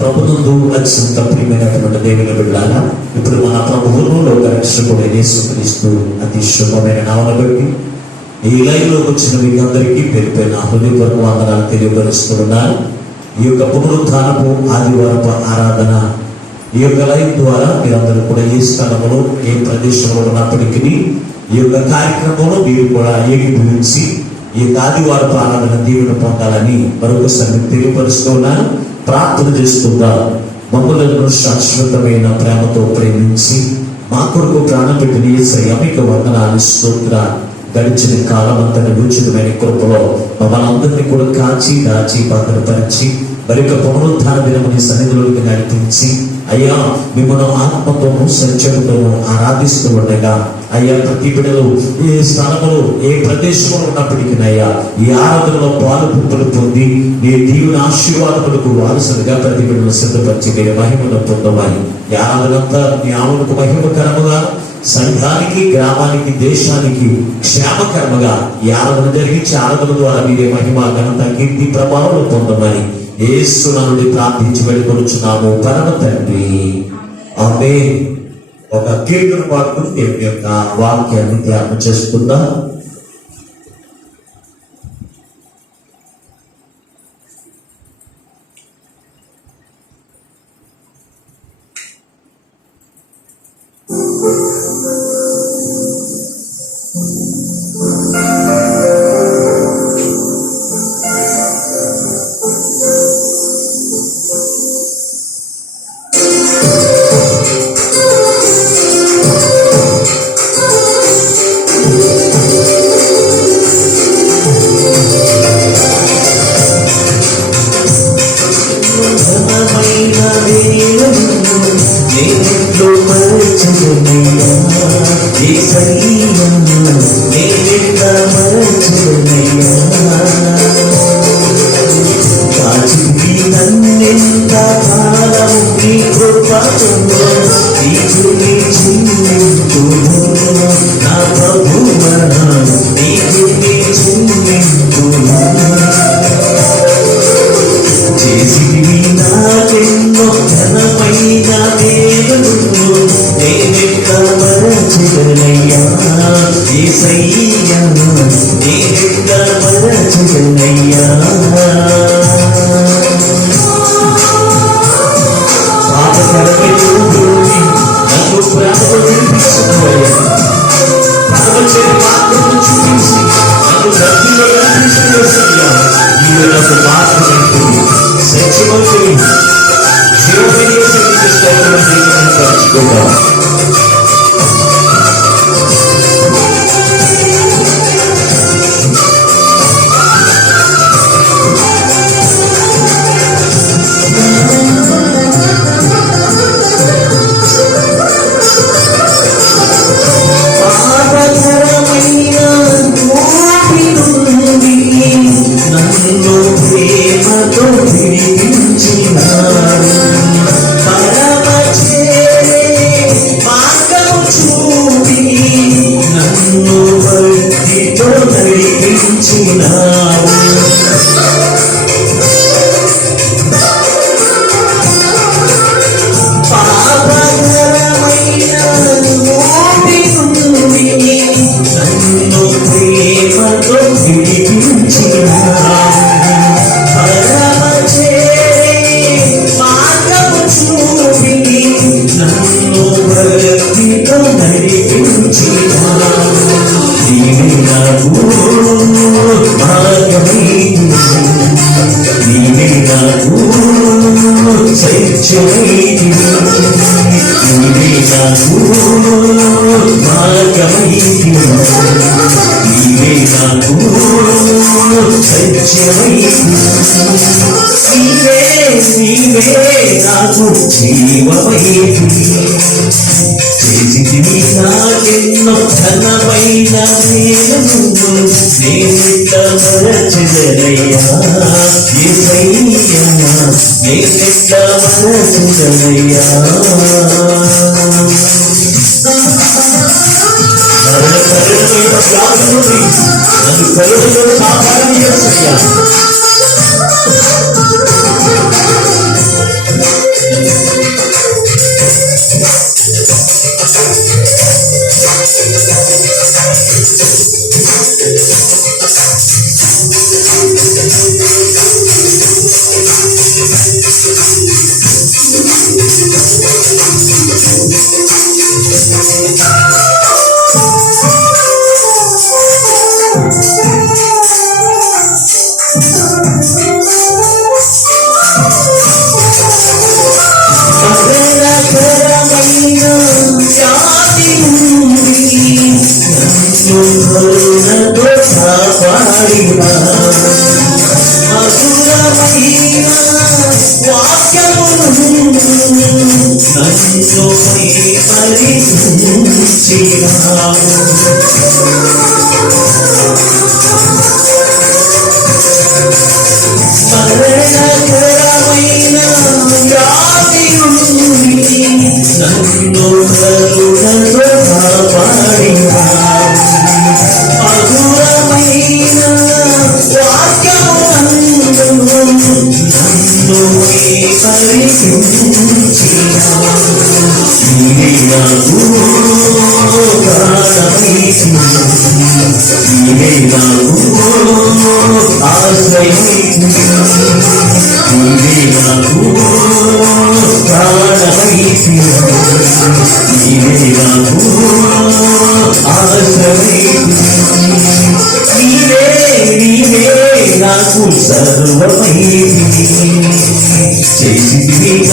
ప్రభునందు అత్యంత ప్రియమైనటువంటి దేవుని బిడ్డలారా, ఇప్పుడు మన ప్రభువును లోక రక్షకుడైన యేసుక్రీస్తు అతి శుభమైన నామమును బట్టి ఈ లైవ్ లోకి వచ్చిన మీకు అందరికీ పేరు పేరున హృదయపూర్వక వందనాలు తెలియపరుస్తున్నాను. ఈ యొక్క పునరుత్థానపు ఆదివారపు ఆరాధన ఈ యొక్క లైవ్ ద్వారా మీరందరూ కూడా ఏ స్థలంలో ఏ ప్రదేశంలో ఉన్నప్పటికీ ఈ యొక్క కార్యక్రమంలో మీరు కూడా ఏకీభవించి ఈ యొక్క ఆదివారపు ఆరాధన దీవెన పొందాలని మరొకసారి తెలియపరుస్తున్నాను. ప్రార్థన చేసుకుందా. మమ్మలను శాశ్వతమైన ప్రేమతో ప్రేమించి మా కొరకు ప్రాణం పెట్టిన యేసయ్య మీకు వందనాలు, స్తోత్రాలు. గడిచిన కాలం అంతా ఉచితమైన కృపలో మమ్మల్ని అందరినీ కూడా కాచి దాచి భద్రపరిచి మరొక పునరుత్థాన దినముని సన్నిధిలోకి నడిపించి అయ్యా మిమ్మల్ని ఆత్మతోనూ సత్యంతోనూ ఆరాధిస్తూ ఉండగా అయ్యా ప్రతి బిడ్డలు ఏ స్థానంలో ఏ ప్రదేశంలో ఉన్నప్పటికీ అయ్యా ఈ ఆరాధనలో పాలు పుట్టులు పొంది నీ దీవుని ఆశీర్వాదములకు వారసులుగా ప్రతి బిడ్డలు సిద్ధపరిచి మీరు మహిమను పొందవాలి. ఈ ఆరాధనంతా నీ ఆవులకు మహిమకరముగా, సంఘానికి, గ్రామానికి, దేశానికి క్షేమకరముగా ఈ ఆరాధన జరిగించి ఆరాధన ద్వారా మీరే మహిమ, ఘనత, కీర్తి, ప్రభావం పొందమని యేసు నామములో ప్రార్థించి వేడుకొనుచున్నాము పరమ తండ్రి, ఆమేన్. ఒక కీర్తన పాడుకుని దేవుని యొక్క వాక్యాన్ని ధ్యానం చేసుకుందాం.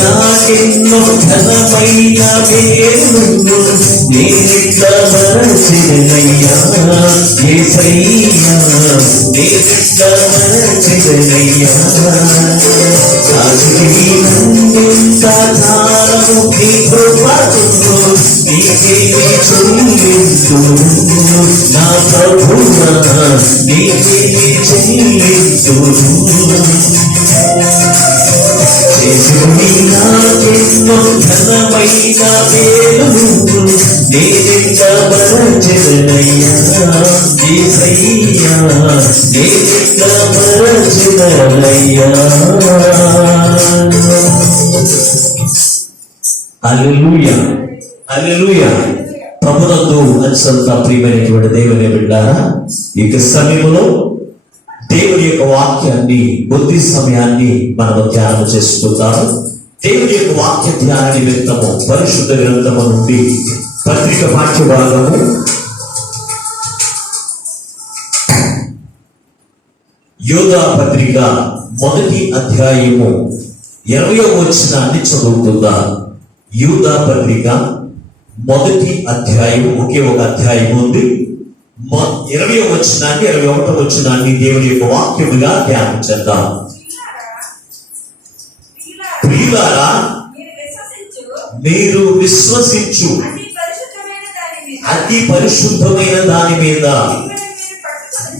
నాకెన్నో ఘనమైన పేరు నేనిట్ల మరచినయ్యా యేసయ్యా నేనిట్ల మరచినయ్యా సాక్షి నందింత ధారము నీ కృపను నీకే చెల్లించు నా ప్రభువా నీకే చెల్లించు నాకెన్నో ఘనమైన పేరు నేనింత మరచినయ్యా యేసయ్యా నేనింత మరచినయ్యా. హల్లెలూయా హల్లెలూయా. ప్రభునందు అత్యంత ప్రియమైనటువంటి దేవుని బిడ్డలారా, ఈ సమయంలో దేవుని యొక్క వాక్యాన్ని కొద్ది సమయాన్ని మనం ధ్యానం చేసుకుంటాము. దేవుని యొక్క వాక్య ధ్యాన నిమిత్తము పరిశుద్ధ గ్రంథము నుండి పత్రిక వాక్య భాగము యోధా పత్రిక 1వ అధ్యాయము 20వ వచనాన్ని చదువుతుందా. యోధా పత్రిక 1వ అధ్యాయం, ఒకే ఒక అధ్యాయం ఉంది. 20వ వచనాన్ని 21వ వచనాన్ని దేవుని యొక్క వాక్యముగా ధ్యానం చేద్దాం. ప్రియులారా, మీరు విశ్వసించు అతి పరిశుద్ధమైన దాని మీద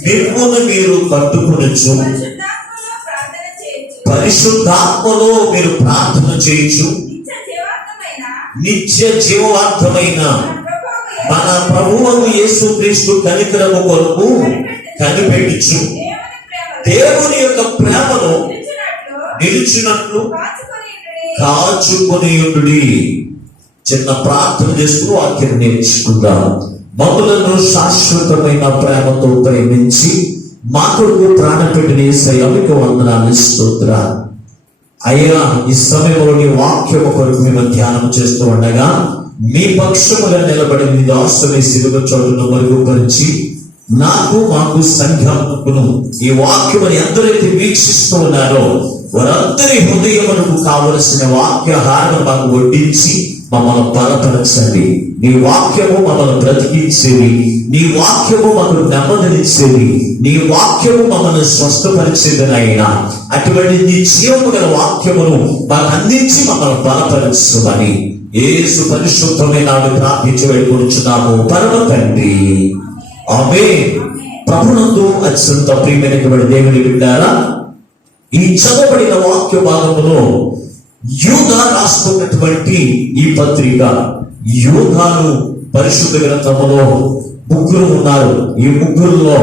మిమ్మును మీరు కట్టుకొనొచ్చు, పరిశుద్ధాత్మలో మీరు ప్రార్థన చేయొచ్చు, నిత్య జీవార్థమైన మన ప్రభువును యేసుక్రీస్తు కనికరము కొరకు కనిపెట్టుచు దేవుని యొక్క ప్రేమను నిలిచినట్లు కాచుకొనియుండుడి. చిన్న ప్రార్థన చేసుకుని వాక్యం నేర్చుకుందాం. మమ్ములను శాశ్వతమైన ప్రేమతో ప్రేమించి మా కొరకు ప్రాణం పెట్టిన యేసయ్యకు వందనాలు, స్తోత్రాలు. అయ్యా, ఈ సమయంలో నీ వాక్యము కొరకు మేము ధ్యానం చేస్తూ ఉండగా మీ పక్షముగా నిలబడి మీ దాసుని సిలువ చోటును మరుగుపరిచి నాకు మాకు సంఘమును ఈ వాక్యమును ఎందరైతే వీక్షిస్తూ ఉన్నారో వారందరి హృదయమునకు కావలసిన వాక్యహారం మాకు వడ్డించి మమ్మల్ని బలపరచండి. నీ వాక్యము మమ్మల్ని బ్రతికించేది, నీ వాక్యము మాకు నెమ్మదినిచ్చేది, నీ వాక్యము మమ్మల్ని స్వస్థపరిచేదినైనా అటువంటి నీ జీవము గల వాక్యమును మాకు అందించి మమ్మల్ని బలపరచుమని యేసు పరిశుద్ధమైన ప్రార్థించి వెళ్ళుకొనుచున్నాము పరమ తండ్రి, ఆమేన్. ప్రభునందు అత్యంత ప్రియమైనటువంటి దేవుని బిడ్డలారా, ఈ చదవబడిన వాక్య భాగములో యూదా రాస్తున్నటువంటి ఈ పత్రిక, యూదాను పరిశుద్ధ గ్రంథములో ముగ్గురు ఉన్నారు. ఈ ముగ్గురులో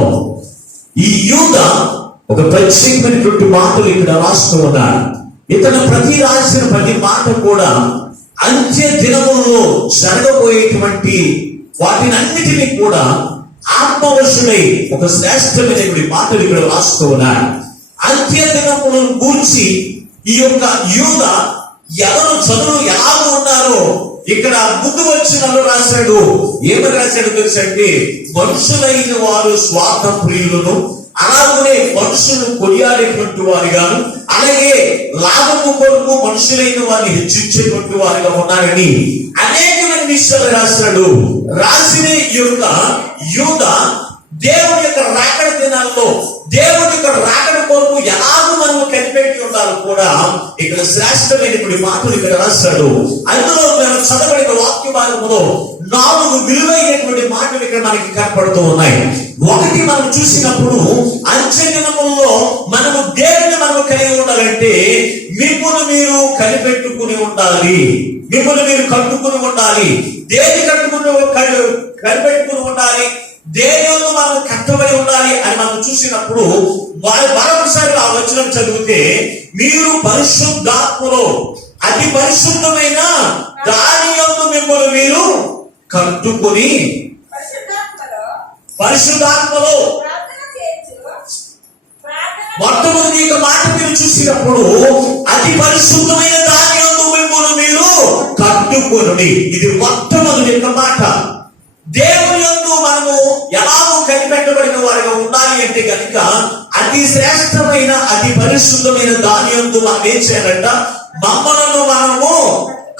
ఈ యూదా ఒక ప్రత్యేకమైనటువంటి మాటలు ఇక్కడ రాస్తూ ఉన్నాడు. ఇతను ప్రతి రాసిన ప్రతి మాట కూడా అంత్య దినములలో జరగబోయేటువంటి వాటిని అన్నిటినీ కూడా ఆత్మవశుడై ఒక శ్రేష్టమైనటువంటి మాటలు ఇక్కడ రాస్తూ ఉన్నాడు. అంత్యదినములను గూర్చి ఈ యొక్క యూద ఎవరు జనులు ఎలాగ ఉన్నారో ఇక్కడ ముందు వచ్చినలో రాశాడు. ఏమని రాశాడు తెలుసండి? మనుషులైన వారు స్వార్థ ప్రియులను, అలాగనే మనుషులు కొనియాడేటువంటి వారిగాను, అలాగే లాభము కొరకు మనుషులైన వారిని హెచ్చించేటువంటి వారిగా ఉన్నారని అనేకమైన విషయాలు రాశాడు. రాసిన యొక్క యూద దేవుని యొక్క రాకడ దినాల్లో దేవుని యొక్క రాకడ కొరకు ఎలాగో మనము కనిపెట్టి ఉండాలి కూడా ఇక్కడ శ్రేష్టమైనటువంటి మాటలు ఇక్కడ రాశాడు. అందులో మనం చదవబడిన వాక్య భాగంలో 4 విలువైనటువంటి మాటలు ఇక్కడ మనకి కనపడుతూ ఉన్నాయి. ఒకటి మనం చూసినప్పుడు అంత్యదినముల్లో మనము దేవుని మనము కలిగి ఉండాలంటే మిమ్మల్ని మీరు కనిపెట్టుకుని ఉండాలి, మిమ్మల్ని మీరు కట్టుకుని ఉండాలి. దేని కనిపెట్టుకుని ఉండాలి, దేనిలో మనం కట్టబడి ఉండాలి అని మనం చూసినప్పుడు మరొకసారి ఆ వచనం చదివితే, మీరు పరిశుద్ధాత్మలో అతి పరిశుద్ధమైన దాని యందు మిమ్మల్ని మీరు కట్టుకొని, పరిశుద్ధాత్మలో మొట్టమొదటి మాట మీరు చూసినప్పుడు అతి పరిశుద్ధమైన దాని యందు మిమ్మల్ని మీరు కట్టుకొని, ఇది మొట్టమొదటి మాట. దేవుని యందు మనము ఎలాగో కనిపెట్టబడిన వారిగా ఉండాలి అంటే కనుక అతి శ్రేష్టమైన అతి పరిశుద్ధమైన దాని యందు మనం ఏం చేయాలంట? మమ్మలను మనము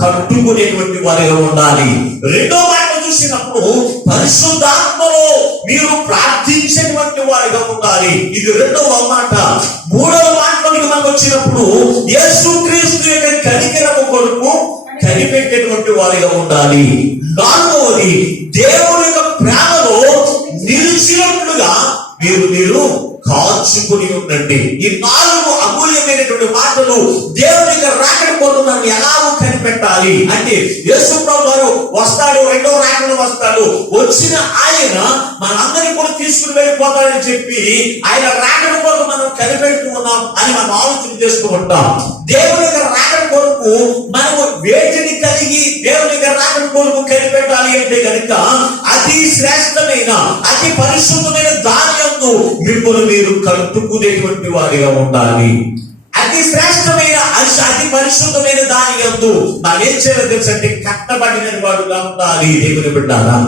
కట్టుకునేటువంటి వారిగా ఉండాలి. రెండో మాట చూసినప్పుడు పరిశుద్ధాత్మలో మీరు ప్రార్థించేటువంటి వారిగా ఉండాలి. ఇది రెండవ మాట. మూడవ మాటలోకి మనం వచ్చినప్పుడు యేసుక్రీస్తు యొక్క కనికరము కొరకు కనిపెట్టేటువంటి వారిగా ఉండాలి. నాలుగవది దేవుని యొక్క ప్రేమలో నిలిచినట్లుగా మీరు కాచుకుని ఉండండి. ఈ 4 అమూల్యమైనటువంటి మాటలు దేవుని యొక్క రాకడ కోసం మనం ఎలాగో కనిపెట్టాలి అంటే, యేసు ప్రభువు వారు వస్తాడు, రెండో రాకడ వస్తాడు, వచ్చిన ఆయన మనందరినీ కూడా తీసుకుని వెళ్ళిపోతాడని చెప్పి ఆయన రాకడ కోసం మనం కనిపెడుతూ ఉన్నాం అని మనం ఆలోచన చేస్తూ ఉంటాం. దేవుని యొక్క రాకడ కొరకు మనము వేటిని కలిగి దేవుని యొక్క రాకడ కొరకు కనిపెట్టాలి అంటే కనుక అతి శ్రేష్టమైన అతి పరిశుద్ధమైన దాని యందు మిమ్మల్ని మీరు కట్టుకునేటువంటి వారిగా ఉండాలి. అతి శ్రేష్టమైన అతి పరిశుద్ధమైన దాని యందు మనం ఏం చేయాలో తెలుసు అంటే కట్టబడిన వాడుగా ఉండాలి. దేవుని బిడ్డారా,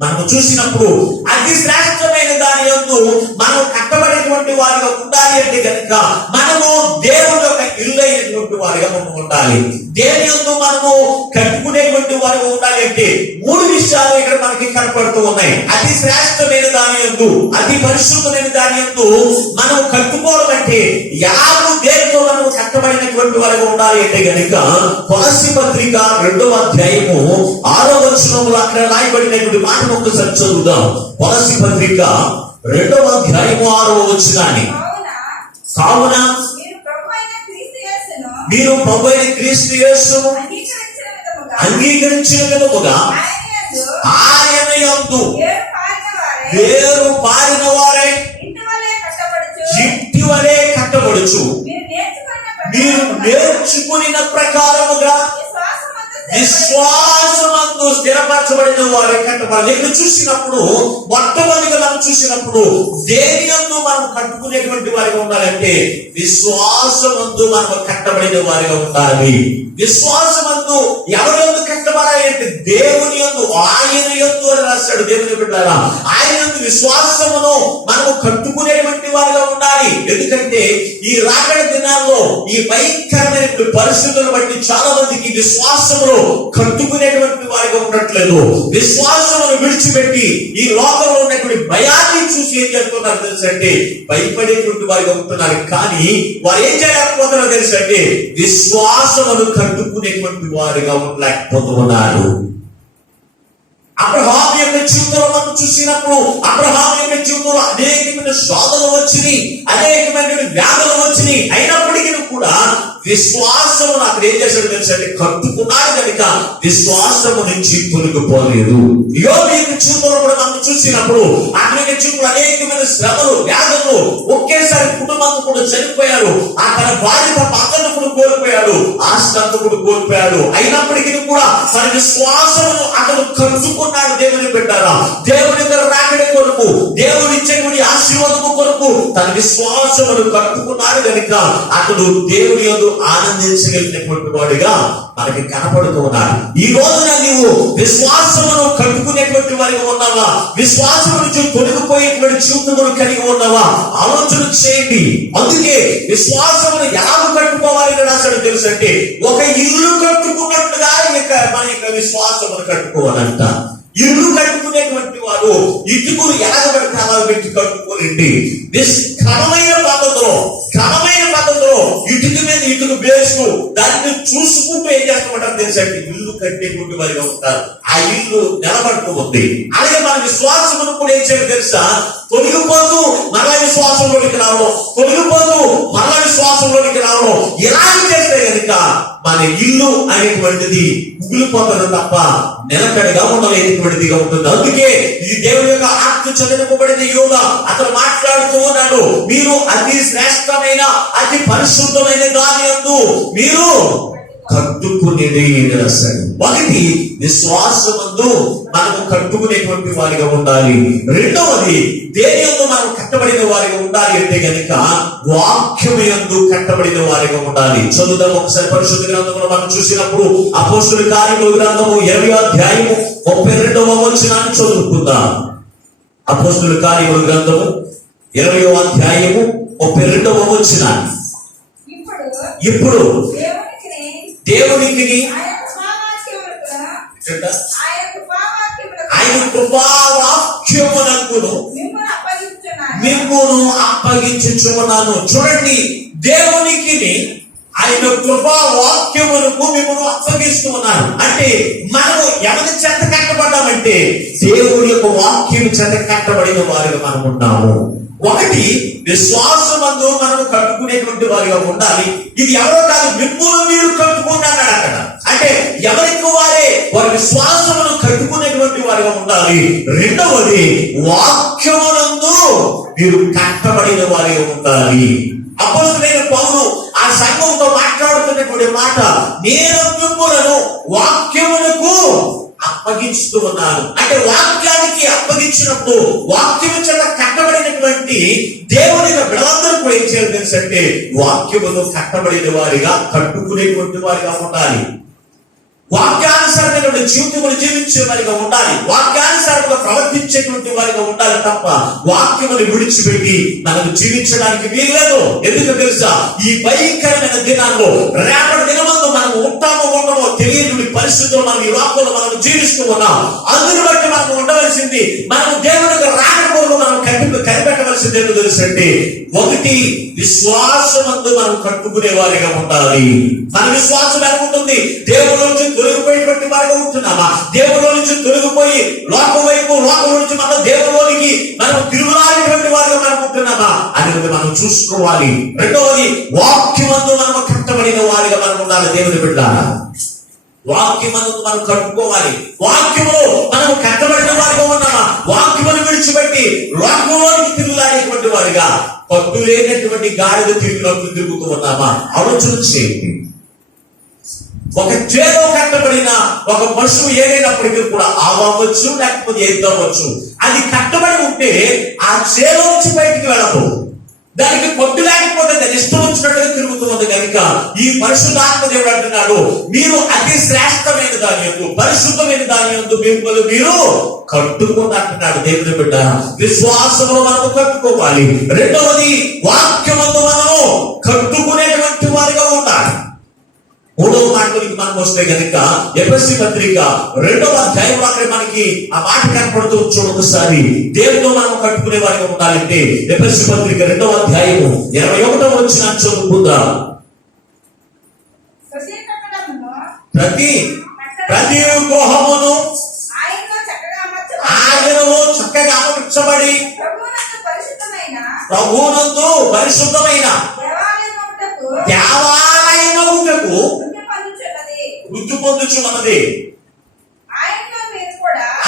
మనము చూసినప్పుడు అతి శ్రేష్టమైన దాని యందు మనం కట్టబడేటువంటి వారిగా ఉండాలి అంటే కనుక మనము దేవుని యొక్క ఇల్లు అయినటువంటి వారిగా మనం ఉండాలి. దేని యందు మనము కట్టుకునేటువంటి వారిగా ఉండాలి అంటే 3 విషయాలు ఇక్కడ మనకి కనపడుతూ ఉన్నాయి. అతి శ్రేష్టమైన దాని యందు అతి పరిశుద్ధమైన దాని యందు మనం కట్టుకోవడం అంటే ఎలాగో దేనితో మనము కట్టబడినటువంటి వారిగా ఉండాలి అంటే కనుక కొలస్సీ పత్రిక 2వ అధ్యాయము 6వ వచనంలో అక్కడ రాయబడినటువంటి మాట ఒక్కసారి చదువుదాం. కొలస్సీ పత్రిక 2వ అధ్యాయము 6వ వచనాన్ని, కావున మీరు ప్రభువైన క్రీస్తు యేసును అంగీకరించిన విధముగా ఆయన యందు వేరు పారిన వారై ఇంటి వలె కట్టబడుచు, మీరు నేర్చుకున్న ప్రకారముగా విశ్వాసమందు స్థిరపరచబడిన వారే కట్టబడాలి. ఇక్కడ చూసినప్పుడు మొట్టమొదటిగా మనం చూసినప్పుడు దేని యందు మనం కట్టుకునేటువంటి వారిగా ఉండాలంటే విశ్వాసమందు మనం కట్టబడిన వారిగా ఉండాలి. విశ్వాసమందు ఎవరి యందు కట్టబడాలి అంటే దేవుని యందు, ఆయన యందు అని రాశాడు. దేవుని బిడ్డారా, ఆయన యందు విశ్వాసమును మనము కట్టుకునేటువంటి వారిగా ఉండాలి. ఎందుకంటే ఈ రాకడ దినాల్లో ఈ భయంకరమైనటువంటి పరిస్థితులను బట్టి చాలా మందికి విశ్వాసములో కట్టుకునేటువంటి వారిగా ఉండట్లేదు. విశ్వాసమును విడిచిపెట్టి ఈ లోకంలో ఉన్నటువంటి భయాన్ని చూసి ఏం చేస్తున్నారు తెలుసంటే భయపడేటువంటి వారిగా ఉంటున్నారు. కానీ వారు ఏం చేయలేకపోతున్నారో తెలుసంటే విశ్వాసమును కట్టుకునేటువంటి వారిగా ఉండలేకపోతున్నారు. అబ్రహాము యొక్క జీవితంలో మనం చూసినప్పుడు అబ్రహాము యొక్క జీవితంలో అనేకమైన శోధనలు వచ్చినాయి, అనేకమైన వ్యాధులు వచ్చినాయి. అయినప్పటికీ కూడా విశ్వాసము నాకు ఏం చేశాడు తెలుసండి, కట్టుకున్నాడు కనుక విశ్వాసము నుంచి తొలగిపోలేదు. యోబు యొక్క జీవితంలో కూడా మనం చూసినప్పుడు అతని యొక్క జీవితంలో అనేకమైన శ్రమలు, వ్యాధులు, ఒకేసారి కుటుంబాన్ని కూడా చనిపోయారు. ఆ తన భార్య తన అందరిని కూడా కోల్పోయాడు. ఆ సంతకుడు కోల్పోయాడు. అయినప్పటికీ కూడా తన విశ్వాసమును అతను కట్టుకున్నాడు. దేవుని పెట్టారా, దేవుని రాకడే కొరకు, దేవుని ఇచ్చేటువంటి ఆశీర్వాదము కొరకు తన విశ్వాసమును కట్టుకున్నాడు కనుక అతడు దేవుని యందు ఆనందించగలిగినటువంటి వాడిగా మనకి కనపడుతూ ఉన్నాడు. ఈ రోజున నీవు విశ్వాసమును కట్టుకునేటువంటి వారిగా ఉన్నావా? విశ్వాసము నుంచి తొలగిపోయేటువంటి జీవితమును కలిగి ఉన్నావా? ఆలోచన చేయండి. అందుకే విశ్వాసమును ఎలా కట్టుకోవాలని రాశాడు తెలుసంటే, ఒక ఇల్లు కట్టుకున్నట్టుగా మన యొక్క విశ్వాసమును కట్టుకోవాలంట. ఇల్లు కట్టుకునేటువంటి వారు ఇటుకులు ఎలాగబడితే అలా పెట్టి కట్టుకోనండి. క్రమమైన పద్ధతిలో ఇటుక మీద ఇటుక వేస్తూ దాన్ని చూసుకుంటూ ఏం చేస్తామంటారు తెలుసండి, ఇల్లు కట్టేటువంటి వారిగా ఉంటారు. ఆ ఇల్లు నిలబడుతూ ఉంది. అలాగే మన విశ్వాసమును కూడా ఏం చేయాలి తెలుసా, తొలగిపోతూ మరలా విశ్వాసంలోనికి రావడం, తొలగిపోతూ మరలా విశ్వాసంలోనికి రావడం. ఇలాగ చేస్తే కనుక మన ఇల్లు అనేటువంటిది కుగిలిపోతుంది తప్ప నిలకడగా ఉండలేనిటువంటిదిగా ఉంటుంది. అందుకే ఇది దేవుని యొక్క ఆత్మ చదివింపబడిన యోగా అతను మాట్లాడుతూ ఉన్నాడు, మీరు అతి శ్రేష్టమైన అతి పరిశుద్ధమైన దాని యందు మీరు కట్టుకునేది రాశాడు. ఒకటి, విశ్వాసమందు మనము కట్టుకునేటువంటి వారిగా ఉండాలి. రెండవది, దేని యందు మనం కట్టబడిన వారిగా ఉండాలి అంటే కనుక వాక్యము యందు కట్టబడిన వారిగా ఉండాలి. చదువుదాం ఒకసారి పరిశుద్ధ గ్రంథంలో మనం చూసినప్పుడు అపోస్తలుల కార్యముల గ్రంథము 20వ అధ్యాయము 32వ వచనాన్ని చదువుకుందాం. అపోస్తలుల కార్యముల గ్రంథము 20వ అధ్యాయము 32వ వచనాన్ని. ఇప్పుడు దేవునికి ఆయన కృపావాక్యమునకును మిమ్మును అప్పగించుచున్నాను. చూడండి, దేవునికి ఆయన కృపావాక్యమునకు మిమ్మల్ని అప్పగిస్తూ ఉన్నాను. అంటే మనము ఎవరి చేత కట్టబడ్డామంటే దేవుని యొక్క వాక్యం చేత కట్టబడిన వారిగా మనం ఉన్నాము. ఒకటి, విశ్వాసమందు మనం కట్టుకునేటువంటి వారిగా ఉండాలి. ఇది ఎవరో కాదు, మిమ్మల్ని మీరు కట్టుకున్నాడు అక్కడ. అంటే ఎవరికి వారే వారి విశ్వాసమును కట్టుకునేటువంటి వారిగా ఉండాలి. రెండవది, వాక్యమునందు మీరు కట్టబడిన వారిగా ఉండాలి. అపోస్తలుడైన పౌలు ఆ సంఘంతో మాట్లాడుతున్నటువంటి మాట, నేను మిమ్ములను వాక్యమునకు అప్పగిస్తూ ఉన్నాను. అంటే వాక్యానికి అప్పగించినప్పుడు వాక్యము చేత కట్టబడినటువంటి దేవుని బిడ్డలందరూ కూడా ఏం చేయాలి తెలుసంటే, వాక్యమును కట్టబడిన వారిగా కట్టుకునేటువంటి వారిగా ఉండాలి. వాక్యానుసారమైన జీవితములు జీవించే వారిగా ఉండాలి. వాక్యానుసారంగా ప్రవర్తించేటువంటి వారిగా ఉండాలి తప్ప వాక్యముని విడిచిపెట్టి మనకు జీవించడానికి వీల్లేదు. ఎందుకు తెలుసా, ఈ భయంకరమైన దినాల్లో రేపటి దినమందు మనం ఉంటామో ఉండమో తెలియని పరిస్థితుల్లో మనం ఈ లోకంలో మనం జీవిస్తూ ఉన్నాం. అందుని బట్టి మనం ఉండవలసింది, మనం దేవునికి రాకపోవడం మనం కనిపెట్టవలసింది ఎందుకు తెలుసంటే, ఒకటి, విశ్వాసమందు మనం కట్టుకునే వారిగా ఉండాలి. మన విశ్వాసం ఎలా ఉంటుంది? దేవుడు నుంచి తొలగిపోయేటువంటి వారిగా ఉంటున్నామా? దేవుడు నుంచి తొలగిపోయి లోకం వైపు, లోకం నుంచి మనం దేవుడికి మనం తిరుగులాడేటువంటి వారిగా మనం ఉంటున్నామా అనేది మనం చూసుకోవాలి. రెండవది, వాక్యమందు మనం కట్టబడిన వారిగా మనం ఉండాలి. దేవుని బిడ్డలారా, వాక్యమందు మనం కట్టుకోవాలి. వాక్యము మనం కట్టబడిన వారిగా ఉన్నామా? వాక్యమును విడిచిపెట్టి లోకంలోనికి తిరుగులాడేటువంటి వారిగా, పట్టు లేనటువంటి గాడిద తిరిగినప్పుడు తిరుగుతూ ఉన్నామా? ఆలోచన చేయండి. ఒక చేలో కట్టబడిన ఒక పశువు ఏదైనప్పటికీ కూడా ఆవచ్చు లేకపోతే ఎద్దవచ్చు. అది కట్టబడి ఉంటే ఆ చేలో నుంచి బయటికి వెళ్ళదు. దానికి పట్టు లేకపోతే దాని ఇష్టం వచ్చినట్టుగా తిరుగుతున్నది కనుక ఈ పరిశుద్ధాత్మ దేవుడు అంటున్నాడు, మీరు అతి శ్రేష్టమైన దాని యందు, పరిశుద్ధమైన దాని యందు మిమ్మల్ని మీరు కట్టుకుని అంటున్నాడు. దేవుని బిడ్డ, విశ్వాసంలో మనము కట్టుకోవాలి. రెండవది, వాక్యమందు మనము కట్టుకునేటువంటి వారిగా ఉండాలి. మూడవ మాటలకి మనం వస్తే కనుక ఎఫెసీ పత్రిక 2వ అధ్యాయం అక్కడ మనకి ఆ మాట కనపడుతూ చూడొకసారి. దేవునితో మనం కట్టుకునే వారిగా ఉండాలంటే ఎఫెసీ పత్రిక 2వ అధ్యాయము 21వ వచనాన్ని చదువుకుందాం. ప్రతి గృహమును ఆయనలో చక్కగా అమర్చబడి ప్రభువునందు పరిశుద్ధమైన దేవాలయమునకు వృద్ధి పొందుచున్నది.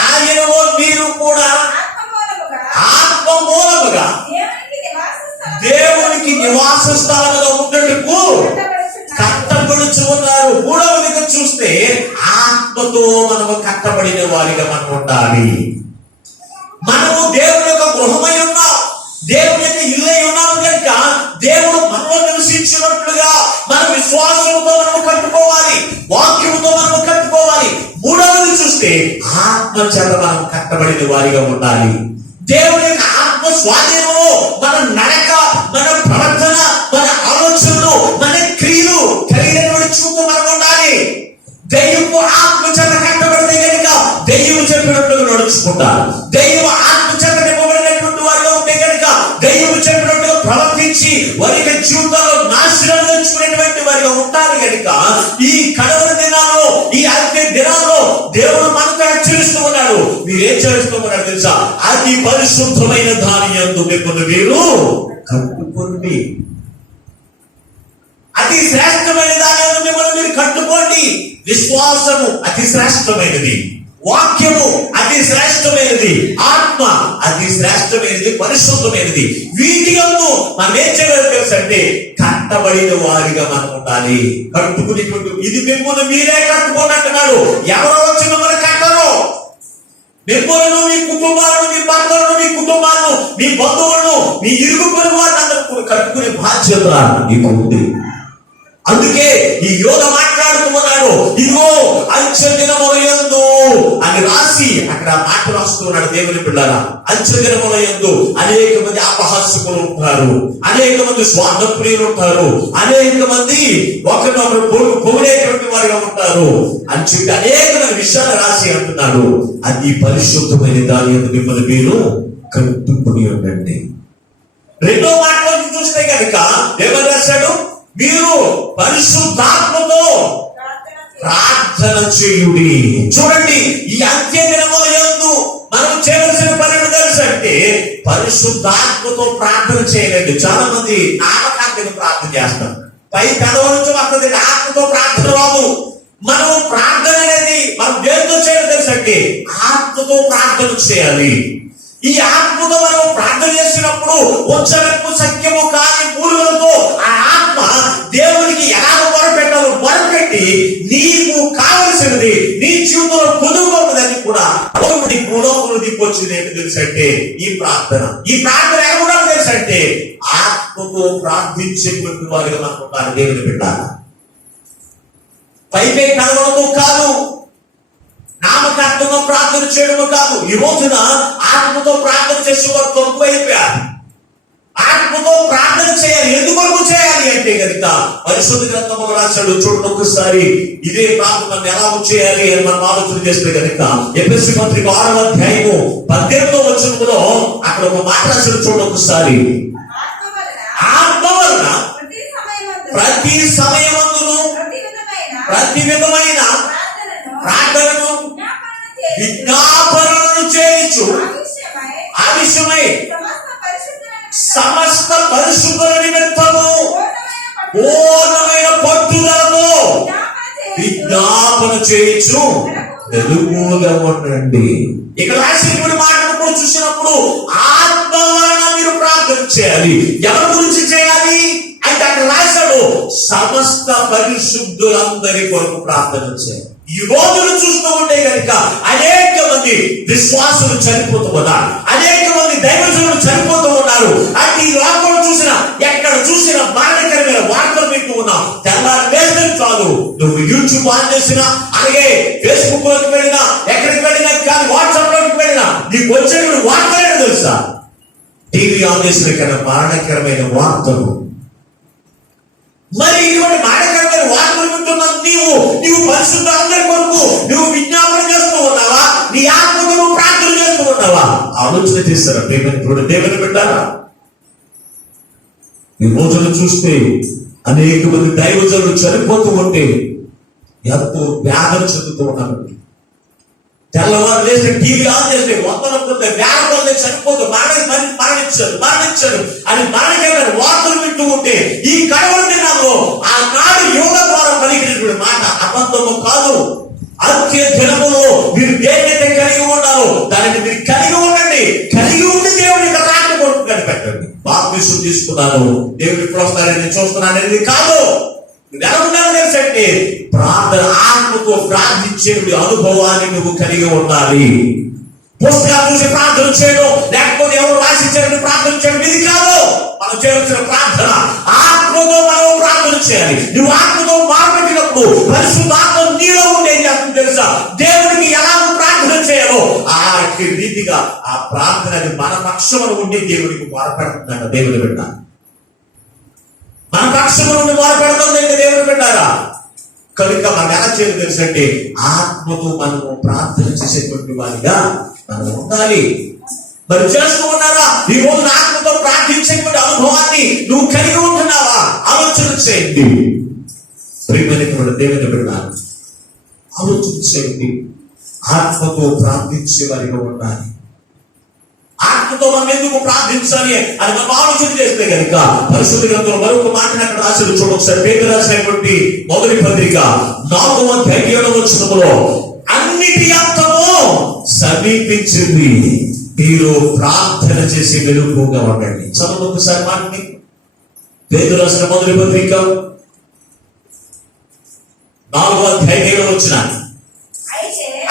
ఆయనలో మీరు కూడా ఆత్మ మూలముగా దేవునికి నివాస స్థలముగా ఉండటకు కట్టబడుచు ఉన్నారు. చూస్తే ఆత్మతో మనము కట్టబడిన వారిగా మనం ఉండాలి. మనము దేవుని యొక్క గృహమై ఉన్నాం, దేవుని యొక్క ఇల్లై ఉన్నాము కనుక దేవుడు మనలో నివసించినట్లుగా మన విశ్వాసంతో మనము కట్టుకోవాలి, వాక్యముతో మనము కట్టుకోవాలి. మూడవది చూస్తే ఆత్మ చేత మనం కట్టబడిన వారిగా ఉండాలి. దేవుని యొక్క ఆత్మ స్వాధీనము మన నడక, మన ప్రవర్తన, మన ఆలోచనలు, మన క్రియలు కలిగినటువంటి చూపు మనం ఉండాలి. దెయ్యము ఆత్మ చేత కట్టబడితే కనుక దెయ్యము చెప్పినట్టుగా నడుచుకుంటారు. దెయ్యము ఆత్మ చేత నింపబడినటువంటి వారిగా ఉంటే కనుక దెయ్యము చెప్పినట్టుగా ప్రవర్తించి వారి యొక్క జీవితంలో నాశనం తెచ్చుకునేటువంటి వారిగా ఉంటారు. కనుక ఈ కడవరి దినాల్లో, ఈ అంత్య దినాల్లో దేవుడు మనకు హెచ్చరిస్తూ ఉన్నాడు. మీరేం చేస్తూ ఉన్నాడు తెలుసా? అతి పరిశుద్ధమైన దాని యందు మిమ్మల్ని మీరు కట్టుకోండి. అతి శ్రేష్టమైన దాని యందు మిమ్మల్ని మీరు కట్టుకోండి. విశ్వాసము అతి శ్రేష్టమైనది, వాక్యము అతి శ్రేష్టమైనది, ఆత్మ అతి శ్రేష్టమైనది, పరిశుద్ధమైనది. వీటి యందు మనం ఏం చేయాలి తెలుసంటే కట్టబడిన వారిగా మనం ఉండాలి. కట్టుకునేటువంటి ఇది మిమ్మల్ని మీరే కట్టుకోనంటున్నాడు. ఎవరో వచ్చి మిమ్మల్ని కట్టరు. మిమ్మల్ని, మీ కుటుంబాలను, మీ భర్తలను, మీ కుటుంబాలను, మీ బంధువులను, మీ ఇరుగు పొరుగు వారిని అందరూ కట్టుకునే బాధ్యత నీకు ఉంది. అందుకే ఈ యోధ మాట్లాడుతూ ఉన్నాడు, ఇదిగో అంచె దినముల యందు అని రాసి అక్కడ మాట రాస్తున్నాడు. దేవుని బిడ్డలారా, అంచె దినముల యందు అనేక మంది అపహాస్యకులు ఉంటారు, అనేక మంది స్వార్థప్రియులు ఉంటారు, అనేక మంది ఒకరినొకరు పొగిడేటువంటి వారిగా ఉంటారు అని చెప్పి అనేక మంది విషయాలు రాసి అంటున్నాడు. అది పరిశుద్ధమైన దాని యందు మిమ్మల్ని మీరు కట్టుకుని ఉండండి. రెండో మాటలో చూస్తే కనుక ఏమని రాశాడు? మీరు పరిశుద్ధాత్మతో ప్రార్థన చేయుడి. చూడండి, ఈ అంత్య దినముల యందు మనం చేయవలసిన పని తెలుసు అంటే పరిశుద్ధాత్మతో ప్రార్థన చేయండి. చాలా మంది నామకార్థంగా ప్రార్థన చేస్తారు, పై పెదవుల నుంచి వస్తుంది, ఆత్మతో ప్రార్థన రాదు. మనం ప్రార్థన అనేది మనం దేనితో చేయాలి తెలుసు అంటే ఆత్మతో ప్రార్థన చేయాలి. ఈ ఆత్మతో మనం ప్రార్థన చేసినప్పుడు ఉచ్చరకు సఖ్యము కాని మూలులతో ఆ ఆత్మ దేవునికి ఎలా మొరపెట్టాలో మొరపెట్టి నీకు కావలసినది నీ జీవితంలో పొందుకోవడానికి కూడా గుణములు దిప్పొచ్చింది. ఏంటి తెలుసంటే ఈ ప్రార్థన ఎలా కూడా తెలుసంటే ఆత్మతో ప్రార్థించేటువంటి వారిగా మనం ఉంటారు. దేవుని పెట్టాలి, పైపై కలవడము కాదు, నామకార్థంగా ప్రార్థన చేయడము కాదు. ఈ రోజున ఆత్మతో ప్రార్థన చేసేవారు తక్కువ అయిపోయారు. ఆత్మతో ప్రార్థన చేయాలి. ఎందుకు చేయాలి అంటే కనుక పరిశుద్ధ గ్రంథంలో రాశాడు. చూడండి ఒకసారి ఇదే ప్రార్థన ఎలా చేయాలి అని మనం ఆలోచన చేస్తే కనుక ఎఫెసీ పత్రిక 6వ అధ్యాయము 18వ వచనంలో అక్కడ ఒక మాట రాశాడు. చూడండి ఒకసారి, ఆత్మ వలన ప్రతి సమయమందును ప్రతి విధమైన ప్రార్థనను విజ్ఞాపనలను చేయించు ఆ విషయమై సమస్త పరిశుద్ధుల నిమిత్తము పూర్ణమైన పట్టుదలతో విజ్ఞాపన చేయించు తెలుగుగా ఉండండి. ఇక్కడ రాసినటువంటి మాటను కూడా చూసినప్పుడు ఆత్మ వలన మీరు ప్రార్థన చేయాలి. ఎవరి గురించి చేయాలి అంటే అక్కడ రాశాడు సమస్త పరిశుద్ధులందరి కొరకు ప్రార్థన చేయాలి. ఈ రోజులు చూస్తూ ఉంటే కనుక అనేక మంది విశ్వాసులు చనిపోతూ ఉన్నారు, అనేక మంది దైవజనులు చనిపోతూ ఉన్నారు. అంటే ఈ లోకంలో చూసినా ఎక్కడ చూసినా మరణకరమైన వార్తలు వింటూ ఉన్నాం. తెల్లారి వేసిన చాలు నువ్వు యూట్యూబ్ ఆన్ చేసినా, అలాగే ఫేస్బుక్ లోకి వెళ్ళినా, ఎక్కడికి వెళ్ళినా కానీ వాట్సాప్ లోకి వెళ్ళినా నీకు వచ్చేటువంటి వార్తలే తెలుసా? టీవీ ఆన్ చేసిన కన్నా మరణకరమైన వార్తలు. మరి ఇటువంటి మరణకరమైన వార్తలు వింటున్నావు నీవు పరిశుద్ధ అందరి కొరకు నువ్వు విజ్ఞాపన చేస్తూ ఉన్నావా? నీ ఆత్మకు నువ్వు ప్రార్థన చేస్తూ ఉన్నావా? ఆలోచన చేస్తారా? దేవుని పెట్టారా? ఈ రోజులు చూస్తే అనేక మంది దైవజనులు చనిపోతూ ఉంటే ఎంతో వ్యాధులు చెందుతూ ఉన్నారు. తెల్లవారు లేచి టీవీ ఆన్ చేస్తే 100 వేల మంది చనిపోతూ మరణించారు అని మరణకరమైన వార్తలు వింటూ ఉంటే ఈ కడవరి దినాల్లో ఆనాడు యోగ ద్వారా పలికినటువంటి మాట అబద్ధము కాదు. అంత్య దినములో మీరు దేన్నైతే కలిగి ఉన్నారో దానిని మీరు కలిగి ఉండండి. కలిగి ఉండి దేవుని రాక కొడుకు కనిపెట్టండి. బాప్తిసం తీసుకున్నాను, దేవుని ప్రోత్సాహాన్ని చూస్తున్నాను అనేది కాదు. ఎలా ఉండాలి తెలుసంటే ప్రార్థన ఆత్మ ఆత్మతో ప్రార్థించే అనుభవాన్ని నువ్వు కలిగి ఉండాలి. పుస్తకాలు చూసి ప్రార్థన చేయడం, లేకపోతే ఎవరు రాసించారని ప్రార్థన చేయడం ఇది కాదు. మనం చేయవలసిన ప్రార్థన ఆత్మతో మనం ప్రార్థన చేయాలి. నువ్వు ఆత్మతో మాట్లాడినప్పుడు పరిశుద్ధాత్మ నీలో ఉండే తెలుసా, దేవుడికి ఎలా ప్రార్థన చేయాలో ఆ రీతిగా ఆ ప్రార్థన మన పక్షమును ఉండి దేవుడికి మొరపెడుతుందంట. దేవుని బిడ్డ మన పక్షము నుండి మొరపెడుతుందంటే దేవుని బిడ్డారా. కనుక మనం ఎలా చేయాలి తెలుసంటే ఆత్మతో మనము ప్రార్థన చేసేటువంటి వారిగా మనం ఉండాలి. మరి చేస్తూ ఉన్నారా? ఈ రోజు ఆత్మతో ప్రార్థించేటువంటి అనుభవాన్ని నువ్వు కలిగి ఉంటున్నావా? ఆలోచన చేయండి. ప్రియమైనటువంటి దేవుని బిడ్డ ఆలోచన చేయండి. ఆత్మతో ప్రార్థించే వారిగా ఉండాలి. ఆత్మతో మనం ఎందుకు ప్రార్థించాలి అని మనం ఆలోచన చేస్తే కనుక పరిశుద్ధ గ్రంథంలో మరొక మాటను అక్కడ రాసిన చూడండి ఒకసారి. పేతురు రాసినటువంటి మొదటి పత్రిక 4వ అధ్యాయం 7వ వచనములో అన్నిటి అంతము సమీపించింది, మీరు ప్రార్థన చేసి మెలకువగా ఉండండి. చదువు ఒకసారి మాటని. పేతురు రాసిన మొదటి పత్రిక 4వ అధ్యాయం 7వ వచనం.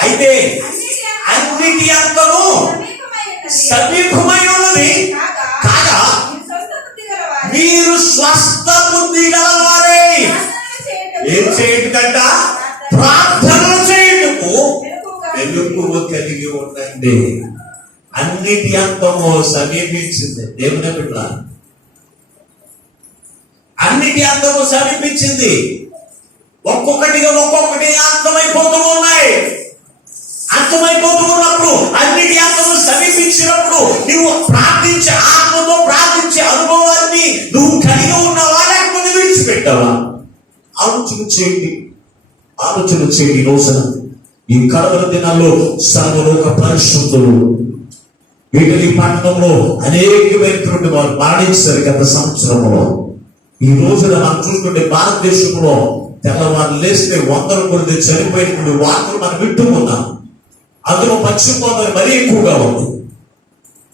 అయితే అన్నిటి అంతము సమీపమై ఉన్నది కాగా మీరు స్వస్థ బుద్ధి గలవారే. ఏం చేయటంట? ప్రార్థనలు చేయటకు మెలకువ కలిగి ఉండండి. అన్నిటి అంతము సమీపించింది. దేవుని బిడ్డ అన్నిటి అంతము సమీపించింది. ఒక్కొక్కటిగా ఒక్కొక్కటి అంతమైపోతూ ఉన్నాయి. అంతమైపోతూ ఉన్నప్పుడు అన్నిటి అంతము సమీపించినప్పుడు నువ్వు ప్రార్థించే ఆత్మతో ప్రార్థించే అనుభవాన్ని నువ్వు కలిగి ఉన్నావా లేకపోతే విడిచిపెట్టావా? ఆలోచన చేయండి. ఆలోచన చేయండి. రోజున ఈ కడవల దినాల్లో సర్వలోక పరిశుద్ధులు వీటిని పట్టణంలో అనేకమైనటువంటి వారు మరణించారు గత సంవత్సరంలో. ఈ రోజున మనం చూస్తుంటే భారతదేశంలో తెల్లవారు లేస్తే 100 కొద్ది చనిపోయినటువంటి వార్తలు మనం వింటూ ఉన్నాం. అందులో పశ్చిమ గోదావరి మరీ ఎక్కువగా ఉంది.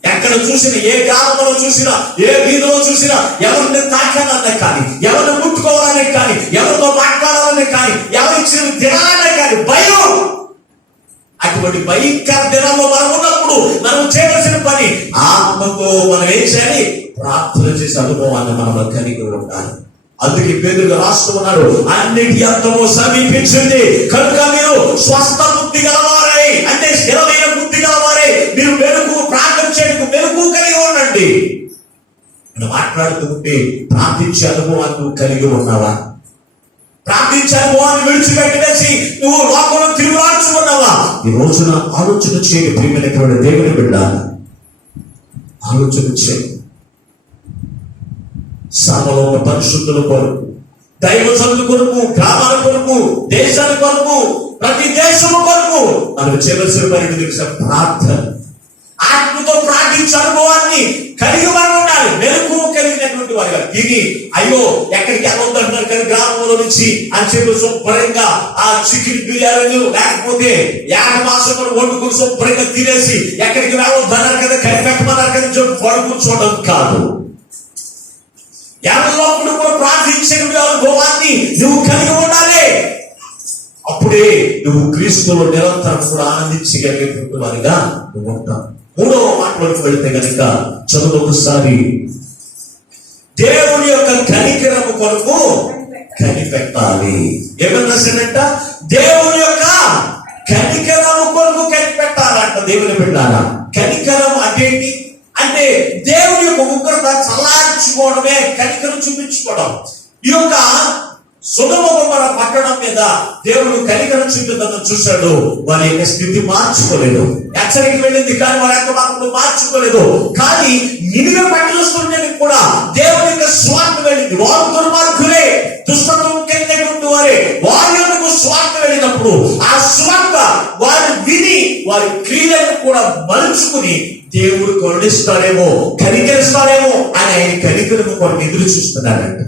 ఎక్కడ చూసినా, ఏ గ్రామంలో చూసినా, ఏ వీధిలో చూసినా ఎవరిని తాకాలనే కానీ, ఎవరిని ముట్టుకోవాలనే కానీ, ఎవరితో మాట్లాడాలనే కానీ, ఎవరిచ్చిన దినాలనే కానీ భయం. అటువంటి భయంకర దినంలో మనం ఉన్నప్పుడు మనం చేయవలసిన పని ఆత్మతో మనం ఏం చేయాలి? ప్రార్థన చేసే అనుభవాన్ని మనం కలిగి ఉండాలి. అందుకే పేతురు రాస్తూ ఉన్నాడు, అన్నిటి అంతము సమీపించింది కనుక మీరు స్వస్థ బుద్ధి గలవారై, అంటే స్థిరమైన బుద్ధి గలవారై మీరు మెలకు ప్రార్థన చేయడానికి మెలకు కలిగి ఉండండి. మనం మాట్లాడుతూ ఉంటే ప్రార్థించే అనుభవాన్ని కలిగి ఉన్నావా? ప్రార్థించే అనుభవాన్ని విడిచిపెట్టేసి నువ్వు లోకంలో తిరుగులాడుచుకున్నావా? ఈ రోజున ఆలోచన చేయండి. ప్రియమైనటువంటి దేవుని బిడ్డ ఆలోచన చేయండి. సర్వలోక పరిశుద్ధుల కొరకు, దైవ జనుల కొరకు, గ్రామాల కొరకు, దేశాల కొరకు, ప్రతి దేశము కొరకు మనకు చేయవలసిన పని తెలుసా? ప్రార్థన. ఆత్మతో ప్రార్థించే అనుభవాన్ని కలిగి మనం ఉండాలి. మెలకు కలిగినటువంటి వారిగా. ఇది అయ్యో ఎక్కడికి వెళ్ళొద్దంటున్నారు కానీ గ్రామంలో నుంచి అని చెప్పి శుభ్రంగా ఆ చికెన్ బిర్యానీ లేకపోతే ఏక మాసం వండుకుని శుభ్రంగా తినేసి ఎక్కడికి వెళ్ళొద్దన్నారు కదా, కనిపెట్టమన్నారు కదా చెప్పి పడుకుని కాదు. ఎవరిలోపుడు కూడా ప్రార్థించే అనుభవాన్ని నువ్వు కలిగి ఉండాలి. అప్పుడే నువ్వు క్రీస్తులో నిరంతరం కూడా ఆనందించగలిగేటువంటి వారిగా నువ్వు ఉంటావు. 3వ మాటలోకి వెళితే కనుక చదువు ఒకసారి. దేవుని యొక్క కనికరము కొరకు కనిపెట్టాలి. ఏమన్నా సరేనంట? దేవుని యొక్క కనికరము కొరకు కనిపెట్టాలంట. దేవుని పెట్టాలా? కనికరం అంటే అంటే దేవుని యొక్క ఉగ్రత చల్లార్చుకోవడమే కనికరం చూపించుకోవడం. ఈ యొక్క సొదొమ గొమొర్రా పట్టణం మీద దేవుడు కనికరం చూపించడం చూశాడు. వారి యొక్క స్థితి మార్చుకోలేదు. హెచ్చరిక వెళ్ళింది కానీ వారి యొక్క మాటలు మార్చుకోలేదు. కానీ నినివే పట్టణస్తులని కూడా దేవుని యొక్క స్వార్థ వెళ్ళింది. వారు దుర్మార్గులే, దుష్టత్వం కలిగినటువంటి వారే. వారి యొక్క స్వార్థ వెళ్ళినప్పుడు ఆ స్వార్థ వారు విని వారి క్రియలను కూడా మలుచుకుని దేవుడు కరుణిస్తాడేమో, కనికరిస్తాడేమో అని ఆయన కనికరము కొరకు ఎదురు చూస్తున్నాడంట.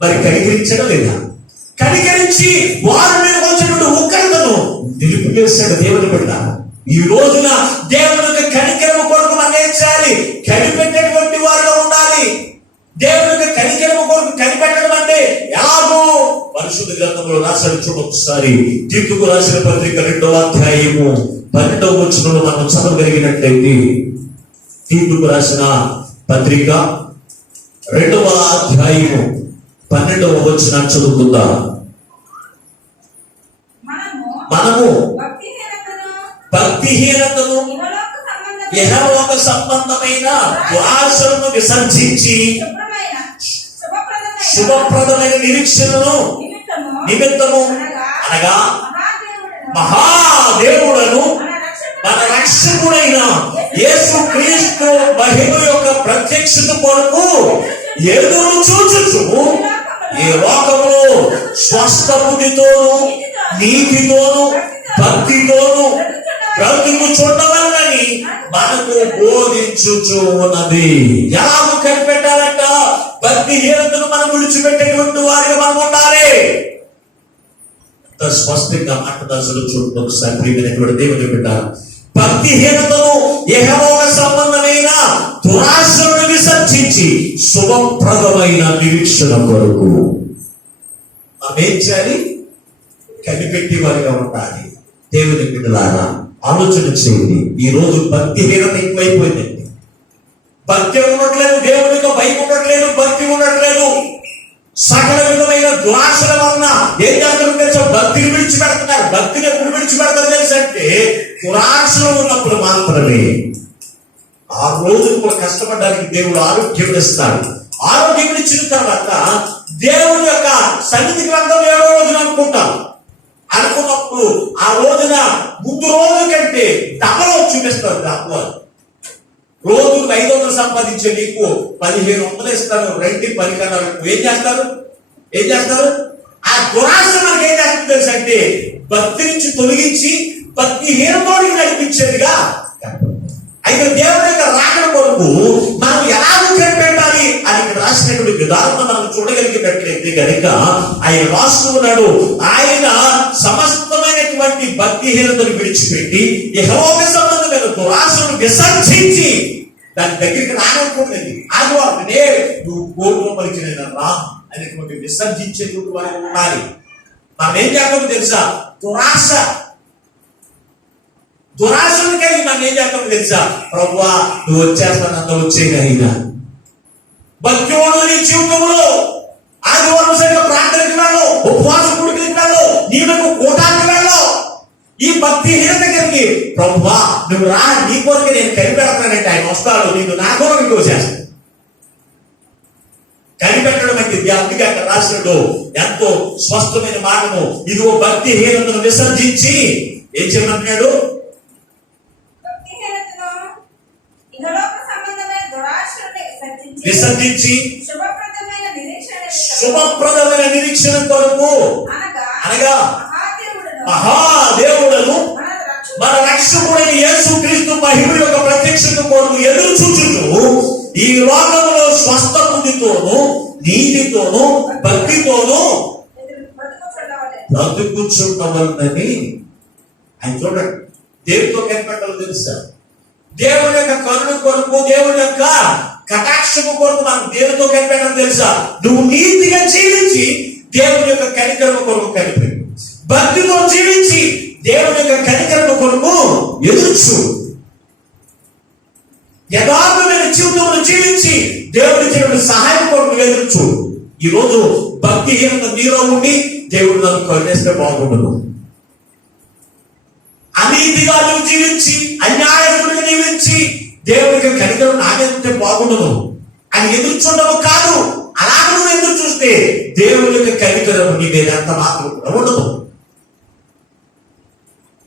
మరి కనికరించడం లేదా? కనికరించి వారి మీద వచ్చినటువంటి ఉగ్రతను నిలిపివేశాడు దేవుని బిడ్డ. ఈ రోజున దేవుని కనికరము కొరకు మనం ఏం చేయాలి? కనిపెట్టేటువంటి వారిగా ఉండాలి. దేవుని యొక్క కనికరము కొరకు కనిపెట్టడం అంటే ఎలాగో పరిశుద్ధ గ్రంథంలో రాశాడు. చూడొకసారి తీతుకు రాసిన పత్రిక 2వ అధ్యాయము 12వ వచనంలో మనం చదవగలిగినట్లయితే, తీతుకు రాసిన పత్రిక 2వ అధ్యాయము 12వ వచనం చదువుతుందా? మనము భక్తిహీనతను యెహోవాకు సంబంధమైన దురాశలను విసర్జించి శుభప్రదమైన నిరీక్షణను నిమిత్తము అనగా మహాదేవుడను మన రక్షకుడైన యేసుక్రీస్తు మహిమ యొక్క ప్రత్యక్షత కొరకు ఎదురు చూచుచు ఈ లోకములో స్వస్థ బుద్ధితోను నీతితోను భక్తితోను బ్రతుకుచుండవలనని మనకు బోధించుచు ఉన్నది. ఎలాగో కనిపెట్టాలంట? భక్తిహీనతను మనం విడిచిపెట్టేటువంటి వారిగా మనం ఉండాలి. స్పష్టంగా మాట్లాడాల్సిన చూడండి ఒకసారి. ప్రియమైనటువంటి దేవుని బిడ్డ, భక్తిహీనతను యెహోవాకు సంబంధమైన దురాశలను విసర్జించి శుభప్రదమైన నిరీక్షణ కొరకు మనం ఏం చేయాలి? కనిపెట్టి వారిగా ఉండాలి. దేవుని బిడ్డలారా, ఆలోచన చేయండి. ఈ రోజు భక్తిహీనత ఎక్కువైపోయిందండి. భక్తి ఉండట్లేదు, దేవుని యొక్క భయం ఉండట్లేదు, భక్తి ఉండట్లేదు. సకల విధమైన దురాశల వలన ఏం చేస్తారు తెలుసా? భక్తిని విడిచిపెడుతున్నారు. భక్తిని ఎప్పుడు విడిచిపెడతారు తెలుసా అంటే, దురాశలు ఉన్నప్పుడు మాత్రమే. ఆ రోజు కూడా కష్టపడడానికి దేవుడు ఆరోగ్యం ఇస్తాడు. ఆరోగ్యం ఇచ్చిన తర్వాత దేవుని యొక్క సన్నిధి గ్రంథం 7వ రోజున అనుకున్నప్పుడు ఆ రోజున ముందు రోజు కంటే డబల్ చూపిస్తారు. అపవాది రోజు 500 సంపాదించే నీకు 1500 ఇస్తారు. 2 కన్నా ఏం చేస్తారు? ఆ దురాశ మనకి ఏం చేస్తుంది తెలుసా అంటే, భక్తి నుంచి తొలగించి భక్తిహీనతోడికి నడిపించేదిగా. అయితే దేవుని యొక్క రాకడ కొరకు మనం ఎలా కనిపెట్టాలి అని ఇక్కడ రాసినటువంటి విధానం మనం చూడగలిగినట్లయితే కనుక ఆయన రాస్తూ ఉన్నాడు. ఆయన సమస్తమైనటువంటి భక్తిహీనతను విడిచిపెట్టి యెహోవాకు సంబంధమైన దురాశను విసర్జించి దాని దగ్గరికి రాననుకుంటుంది. ఆదివారం నువ్వు కోర్టులో పరిచిన రా అనేటువంటి విసర్జించేటువంటి వారు ఉండాలి. మనం ఏం చేస్తామో తెలుసా? దురాశను కలిగి మనం ఏం చేస్తామో తెలుసా? ప్రభువా నువ్వు వచ్చేస్తానంత వచ్చేయగలిగినా భక్తివాడు నీ జీవితంలో ఆదివారం సరిగ్గా ప్రార్థనకి వెళ్ళు, ఉపవాసం గుడికి వెళ్ళు, నీకు కూటానికి వెళ్ళు. ఈ భక్తిహీనత కలిగి ప్రభువా నువ్వు రా, నీ కొరకు నేను కనిపెడతానంటే ఆయన వస్తాడు, నీకు నా కొరకు ఇంకో చేస్తాను. కనిపెట్టడం అంటే అందుకే అక్కడ రాసినట్టు ఎంతో స్పష్టమైన మాటను, ఇదిగో భక్తిహీనతను విసర్జించి ఏం చేయమంటున్నాడు? విసర్జించి శుభప్రదమైన నిరీక్షణ కొరకు అనగా మహాదేవుడను మన రక్షకుడైన యేసుక్రీస్తు మహిమ యొక్క ప్రత్యక్షత కొరకు ఎదురు చూచుచు ఈ లోకంలో స్వస్థ బుద్ధితోను నీతితోను భక్తితోను బ్రతుకుచుండవలనని ఆయన చూడండి. దేవుడితో కనిపెట్టాలో తెలుసా? దేవుడి యొక్క కరుణ కొరకు, దేవుడి యొక్క కటాక్షము కొరకు మనం దేవుడితో కనిపెట్టడం తెలుసా? నువ్వు నీతిగా జీవించి దేవుడి యొక్క కనికరమ కొరకు కనిపెట్టు. భక్తితో జీవించి దేవుడి యొక్క కనికరమ కొరకు ఎదుర్చు. యథార్థమైన జీవితంలో జీవించి దేవుడి దేవుడి సహాయం కొరకు ఎదుర్చు. ఈ రోజు భక్తిహీనత నీలో ఉండి దేవుడు నన్ను కరుణిస్తే బాగుండదు. అనీతిగా నువ్వు జీవించి అన్యాయకుడిగా జీవించి దేవుడికి కనికరం నాగేస్తే బాగుండదు అని ఎదురు చూడడం కాదు. అలాగ నువ్వు ఎదురు చూస్తే దేవుడి యొక్క కనికరం నీ మీద ఎంత మాత్రం కూడా ఉండదు.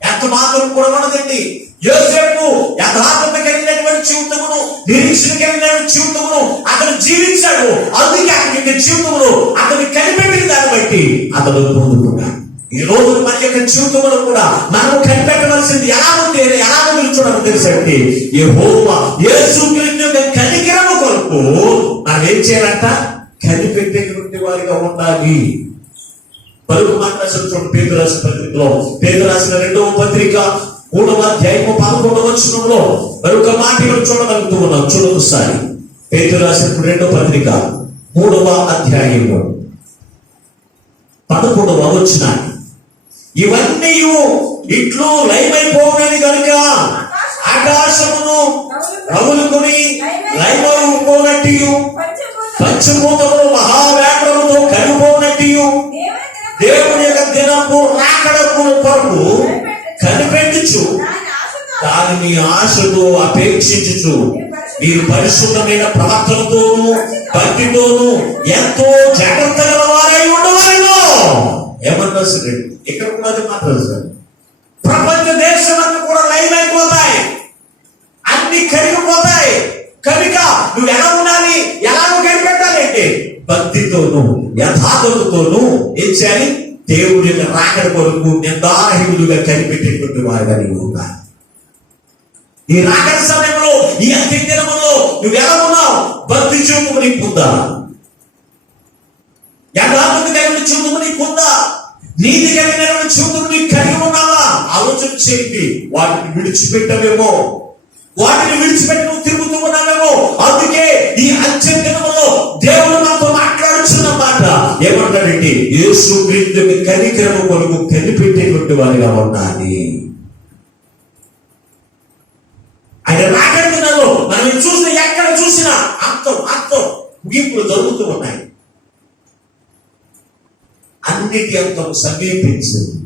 ఎంత మాత్రం కూడా ఉండదండి. యోసేపు యథార్థత కలిగినటువంటి జీవితమును, నిరీక్షణ కలిగినటువంటి జీవితమును అతను జీవించాడు. అందుకే అతని జీవితంలో అతన్ని కనిపెట్టిన దాన్ని బట్టి అతను పొందుకున్నాడు. ఈ రోజు మన యొక్క జీవితంలో కూడా మనం కనిపెట్టవలసింది ఎలా ఉంది, ఎలా చూడడం తెలుసండి. యెహోవా యేసుక్రీస్తు యొక్క కనికరము కొరకు మనం ఏం చేయాలంట? కనిపెట్టేటువంటి వారిగా ఉండాలి. పలుకు మాట్లాడాల్సిన చూడండి. పేతురు రాసిన పత్రికలో, పేతురు రాసిన 2వ పత్రిక 3వ అధ్యాయము 11వ వచనంలో మరొక మాట చూడగలుగుతూ ఉన్నాం. చూడొకసారి. పేతురు రాసిన 2వ పత్రిక 3వ అధ్యాయము 11వ వచనం. ఇవన్నీ ఇట్లు లయమైపోయినవి కనుక ఆకాశమును రగులుకొని లయమైపోనట్టు పంచభూతములు మహావేగముతో కలిపోనట్టు దేవుని యొక్క దినము రాకడకు కొరకు కనిపెట్టుచు దానిని ఆశతో అపేక్షించుచు మీరు పరిశుద్ధమైన ప్రవర్తనతోనూ భక్తితోనూ ఎంతో జాగ్రత్త గల వారై ఉండవలెను. ఏమన్నా సరే ఇక్కడ ఉన్నది మాత్రం సార్, ప్రపంచ దేశాలన్నీ కూడా లైమైపోతాయి, అన్ని కరిగిపోతాయి. కనుక నువ్వు ఎలా ఉండాలి, ఎలా నువ్వు కనిపెట్టాలి అంటే భక్తితోనూ యథార్థతతోనూ ఏం చేయాలి, దేవుడి యొక్క రాకడ కొరకు నిర్దాహితులుగా కనిపెట్టేటువంటి వారుగా నీవు ఉండాలి. ఈ రాకడ సమయంలో, ఈ అంత్య దినములో నువ్వు ఎలా ఉన్నావు? భక్తి చూపు నీకు ఉందా? యథార్థత కలిగిన చూపు నీకు ఉందా? నీతి కలిగిన చూపు నీకు కలిగి ఉన్నావా? ఆలోచన చేయండి. వాటిని విడిచిపెట్టవేమో, వాటిని విడిచిపెట్టి నువ్వు తిరుగుతూ ఉన్నావేమో. అందుకే ఈ అంత్య దినములో దేవుడు నాతో మాట్లాడుతున్న మాట ఏమంటాడంటే, యేసు క్రీస్తు కనికరము కొరకు కనిపెట్టేటువంటి వారిగా ఉండాలి. ఆయన రాకడ దినాల్లో మనం చూసిన ఎక్కడ చూసినా అంతం ముగింపులు జరుగుతూ ఉన్నాయి. అన్నిటి అంతం సమీపించింది.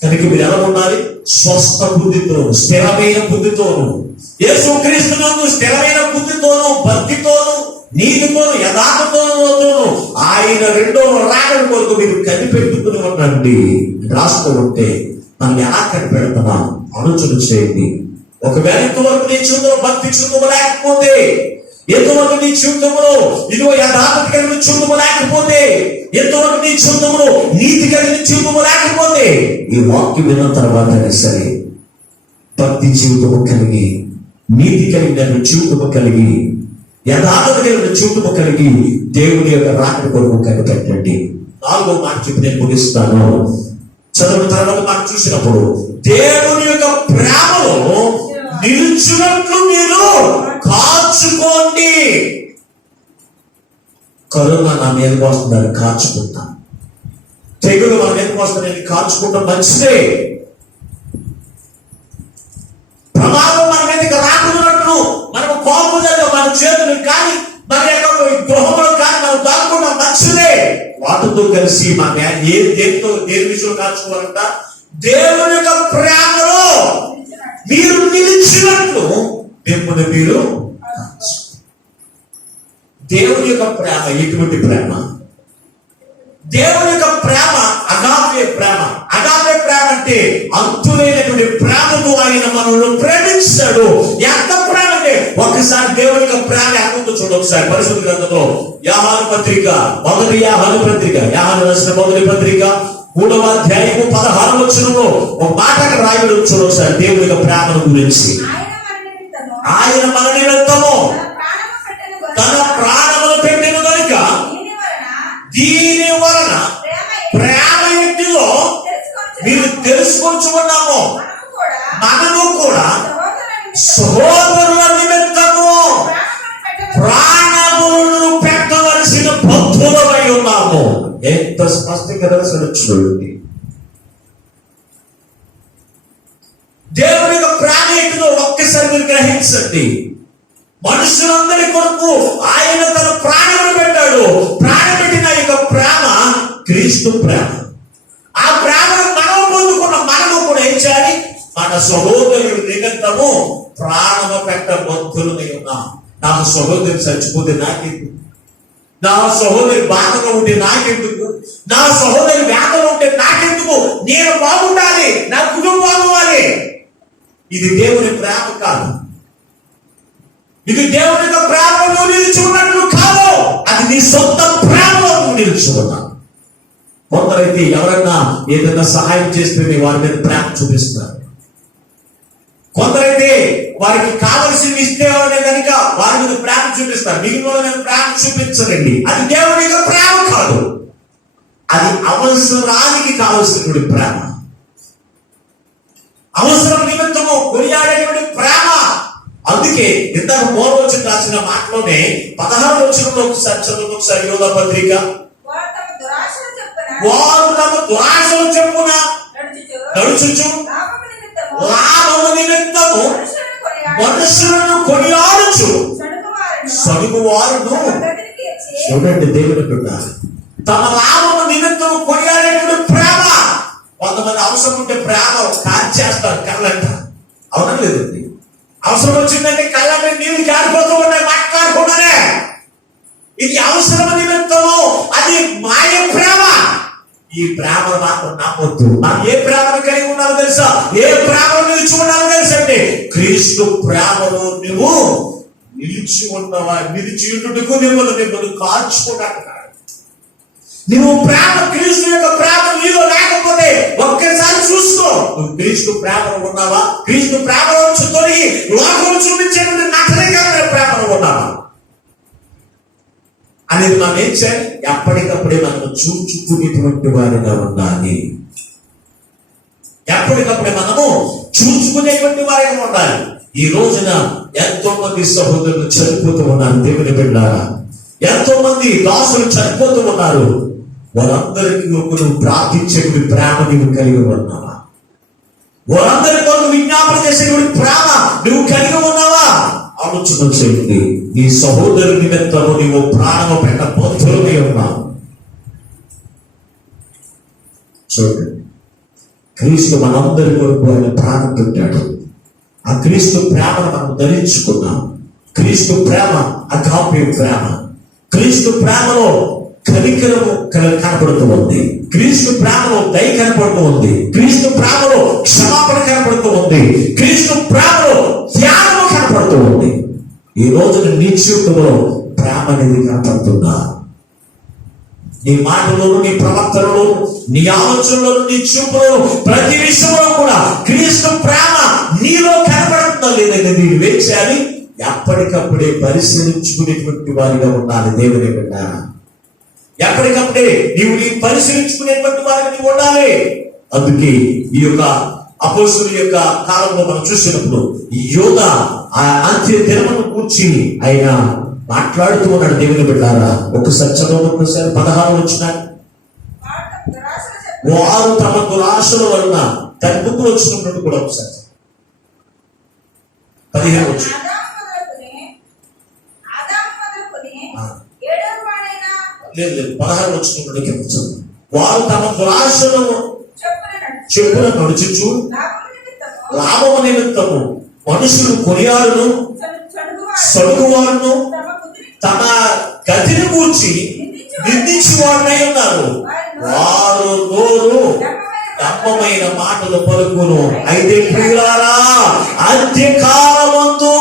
కనుక మీరు ఎలా ఉండాలి? స్వస్థ బుద్ధితోను, స్థిరమైన బుద్ధితోను, యేసు క్రీస్తునందు స్థిరమైన బుద్ధితోను, భక్తితోను, నీతితోను, యథార్థతోను ఆయన రెండవ రాకడ కొరకు మీరు కనిపెట్టుకుని ఉండండి. రాస్తూ ఉంటే మనం ఎలా కనిపెడుతున్నాం ఆలోచన చేయండి. ఒకవేళ ఇంతవరకు నీ జీవితంలో భక్తి చూడము లేకపోతే, ఎంతవరకు నీ జీవితంలో ఇదిగో యథార్థత కలిగిన జీవితము లేకపోతే, ఎంతవరకు నీ జీవితంలో నీతి కలిగిన జీవితము లేకపోతే, ఈ వాక్యం విన్న తర్వాత సరే భక్తి జీవితము కలిగి, నీతి కలిగిన జీవితము కలిగి, యథార్థత కలిగిన జీవితము కలిగి దేవుని యొక్క రాకడ కొరకు కనిపెట్టండి. 4వ మాట చెప్పి నేను ముగిస్తాను. చదువు తర్వాత మాట చూసినప్పుడు, దేవుని యొక్క ప్రేమలో నిలుచున్నట్లు మీరు కాచుకోండి. కరోనా నా మీదకి వస్తుందని కాచుకుంటాం, తెగులు మన మీదకి వస్తుందని కాచుకుంటాం. మంచిదే. ప్రమాదం మన మీదకి రాకున్నట్లు మనం కోపంగా మన చేతులు కానీ మన యొక్క గృహంలో కానీ మనం దాక్కుంటాం. మంచిదే. వాటితో కలిసి మన దేని విషయంలో కాచుకోవాలంట, దేవుని యొక్క ప్రేమలో మీరు నిలిచినట్లు మిమ్మల్ని మీరు. దేవుని యొక్క ప్రేమ ఎటువంటి ప్రేమ? దేవుని యొక్క ప్రేమ అగాపే ప్రేమ. అగాపే ప్రేమ అంటే అంతులేనటువంటి ప్రేమతో ఆయన మనల్ని ప్రేమించాడు. ఎంత ప్రేమ అంటే ఒకసారి దేవుని యొక్క ప్రేమ ఎంతో చూడ. ఒకసారి పరిశుద్ధ గ్రంథంలో యోహాను పత్రిక, యోహాను రాసిన మొదటి పత్రిక 3వ అధ్యాయము 16వ వచనంలో ఒక మాట రాయబడి చూడ. ఒకసారి దేవుని యొక్క ప్రేమను గురించి, ఆయన మన నిమిత్తము తన ప్రాణములు పెట్టిన కనుక దీని వలన ప్రేమ ఎట్టిదో మీరు తెలుసుకొచ్చుకున్నాము. మనము కూడా సహోదరుల నిమిత్తము ప్రాణములను పెట్టవలసిన భక్తులమై ఉన్నాము. ఎంత స్పష్టంగా చూడండి. దేవుని యొక్క ప్రేమ ఏంటిదో ఒక్కసారి మీరు గ్రహించండి. మనుషులందరి కొరకు ఆయన తన ప్రాణములు పెట్టాడు. ప్రాణం పెట్టిన యొక్క ప్రేమ క్రీస్తు ప్రేమ. ఆ ప్రేమను మనం పొందుకున్న మనము కూడా ఏం చేయాలి? మన సహోదరుడు నిమిత్తము ప్రాణము పెట్ట భక్తులమై ఉన్నాం. నా సహోదరు చచ్చిపోతే నాకెందుకు? నా సహోదరి బాధగా ఉంటే నాకెందుకు? నా సహోదరి వ్యాధులు ఉంటే నాకెందుకు? నేను బాగుండాలి, నా కుటుంబం బాగుండాలి. ఇది దేవుని ప్రేమ కాదు. ఇది దేవుని యొక్క ప్రేమలో నిలుచుకున్నట్లు కాదు. అది నీ సొంత ప్రేమలో నిలుచుకున్నా. కొందరైతే ఎవరన్నా ఏదైనా సహాయం చేస్తే వారి మీద ప్రేమ చూపిస్తారు. కొందరైతే వారికి కావలసినవి ఇస్తేనే కనుక వారి మీద ప్రేమ చూపిస్తారు. మిగిలిన మీద ప్రేమ చూపించరండి. అది దేవుని యొక్క ప్రేమ కాదు. అది అవసరానికి కావలసినటువంటి ప్రేమ, అవసరం నిమిత్తము కొనియాడేటువంటి ప్రేమ. అందుకే ఇందాక మూలవచనం రాసిన మాటలోనే 16వ వచనంలో ఒకసారి చదువు, ఒకసారి యోధా పత్రిక. వారు తమ దురాశలు చెప్పున నడుచుచు లాభము నిమిత్తము మనుషులను కొనియాడుచు సడుగు వారును. చూడండి, దేవుడు అంటున్నారు తమ లాభము నిమిత్తం కొనియాడేటువంటి ప్రేమ. కొంతమంది అవసరం ఉంటే ప్రేమ కాల్చేస్తారు కళ్ళంట, అవునా లేదండి? అవసరం వచ్చిందంటే కళ్ళ నీళ్ళు కారిపోతూ ఉన్నాయి మాట్లాడుకుండానే. ఇది అవసరం నిమిత్తము, అది మాయ ప్రేమ. ఈ ప్రేమను మాత్రం నమ్మొద్దు. మనం ఏ ప్రేమను కలిగి ఉన్నారో తెలుసా? ఏ ప్రేమను నిలిచి ఉన్నారో తెలుసా అండి? క్రీస్తు ప్రేమలో నువ్వు నిలిచి ఉన్నవా? నిలిచి ఉండుటకు మిమ్మల్ని కాల్చుకున్నట్టున్నాడు. నువ్వు ప్రేమ, క్రీస్తు యొక్క ప్రేమ నీలో లేకపోతే ఒక్కసారి చూసుకో. నువ్వు క్రీస్తు ప్రేమలో ఉన్నావా? క్రీస్తు ప్రేమలో తొలగి లోకం చూపించేటువంటి నటనకమైన ప్రేమలో ఉన్నావా అనేది మనం ఏం చేయాలి? ఎప్పటికప్పుడే మనం చూచుకునేటువంటి వారిగా ఉండాలి. ఎప్పటికప్పుడే మనము చూచుకునేటువంటి వారిగా ఉండాలి. ఈ రోజున ఎంతో మంది సహోదరులు చనిపోతూ ఉన్నారు. దేవుని బిడ్డలారా, ఎంతో మంది దాసులు చనిపోతూ ఉన్నారు. వారందరికీ నువ్వు ప్రార్థించేటువంటి ప్రేమ నువ్వు కలిగి ఉన్నావా? వారందరి కొరకు విజ్ఞాపన చేసేటువంటి ప్రేమ నువ్వు కలిగి ఉన్నావా? ఆలోచన చేయండి. నీ సహోదరు నిమిత్తము నీవు ప్రాణము పెట్టబోతులై ఉన్నావు. చూడండి, క్రీస్తు మనందరి కొరకు ఆయన ప్రాణం పెట్టాడు. ఆ క్రీస్తు ప్రేమను మనం ధరించుకున్నాం. క్రీస్తు ప్రేమ అగాపే ప్రేమ. క్రీస్తు ప్రేమలో కనికరము కనపడుతూ ఉంది. క్రీస్తు ప్రేమలో దయ కనపడుతూ ఉంది. క్రీస్తు ప్రేమలో క్షమాపణ కనపడుతూ ఉంది. క్రీస్తు ప్రేమలో త్యాగము కనపడుతూ ఉంది. ఈ రోజున నీ జీవితంలో ప్రేమ అనేది కనపడుతుందా? నీ మాటలోను, నీ ప్రవర్తనలోను, నీ ఆలోచనలోను, నీ చూపులోను, ప్రతి విషయంలో కూడా క్రీస్తు ప్రేమ నీలో కనపడుతుందా లేదనేది నువ్వేం చేయాలి? ఎప్పటికప్పుడే పరిశీలించుకునేటువంటి వారిగా ఉండాలి. దేవుని బిడ్డ, ఎప్పటికప్పుడే నీవు నీ పరిశీలించుకునేటువంటి వారికి నీవు ఉండాలి. అందుకే ఈ యొక్క అపోస్తలుల యొక్క కాలంలో మనం చూసినప్పుడు ఈ యోధ ఆ అంత్య దినమును కూర్చి ఆయన మాట్లాడుతూ ఉన్నాడు. దేవుని బిడ్డారా, ఒకసారి చదవండి, ఒకసారి 16 వచ్చినాడు. వారు తమ దురాశల వలన దాని ముందు వచ్చినప్పుడు కూడా ఒకసారి 15 వచ్చి లేదు 16 వచ్చినప్పుడు కింద చదువు. వారు తమ దురాశలను చెప్పున నడుచుచు లాభము నిమిత్తము మనుషులు కొనియాడును సడుగువారును తమ గతిని కూర్చి నిందించి వారినై ఉన్నారు. వారు నోరు దప్పమైన మాటలు పలుకును. అయితే ప్రియులారా, అంత్యకాలమందు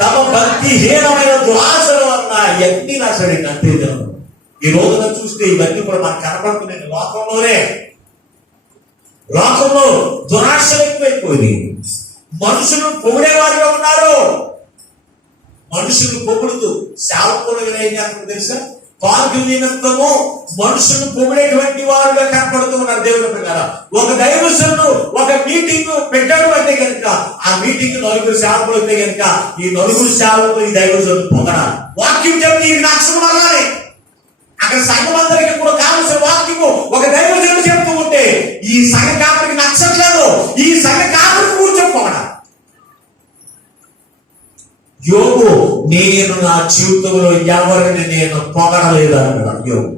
తమ భక్తిహీనమైన దురాశల వలన ఎన్ని నాశడి అంతే. ఈ రోజున చూస్తే ఇవన్నీ కూడా మనకు కనపడుతున్నాయి. లోకంలో దురాశలు ఎక్కువైపోయింది. మనుషులు పొగిడేవారుగా ఉన్నారు. మనుషులు పొగుడుతూ సేవకులు ఏం చేస్తారు తెలుసా? పార్టీ నిమిత్తము మనుషులు పొగిడేటువంటి వారుగా కనపడుతూ ఉన్నారు. దేవుని ప్రకారం ఒక దైవజనుడు ఒక మీటింగ్ పెట్టాడు అంటే కనుక ఆ మీటింగ్ నలుగురు సేవకులు అయితే కనుక ఈ నలుగురు సేవకులు ఈ దైవజనుడు పొగడాలి. వాక్యం చెప్తే ఈ నక్షత్రం అవ్వాలి. అక్కడ సంఘం అందరికీ కూడా కావలసిన వాక్యము ఒక దైవజనుడు చెప్తూ ఉంటే ఈ సంఘ కాపురికి నచ్చట్లేదు. ఈ సంఘ కాపురికి కూర్చోపోవడం. యోగు, నేను నా జీవితంలో ఎవరిని నేను పొగడలేదు అన్నాడు. యోగు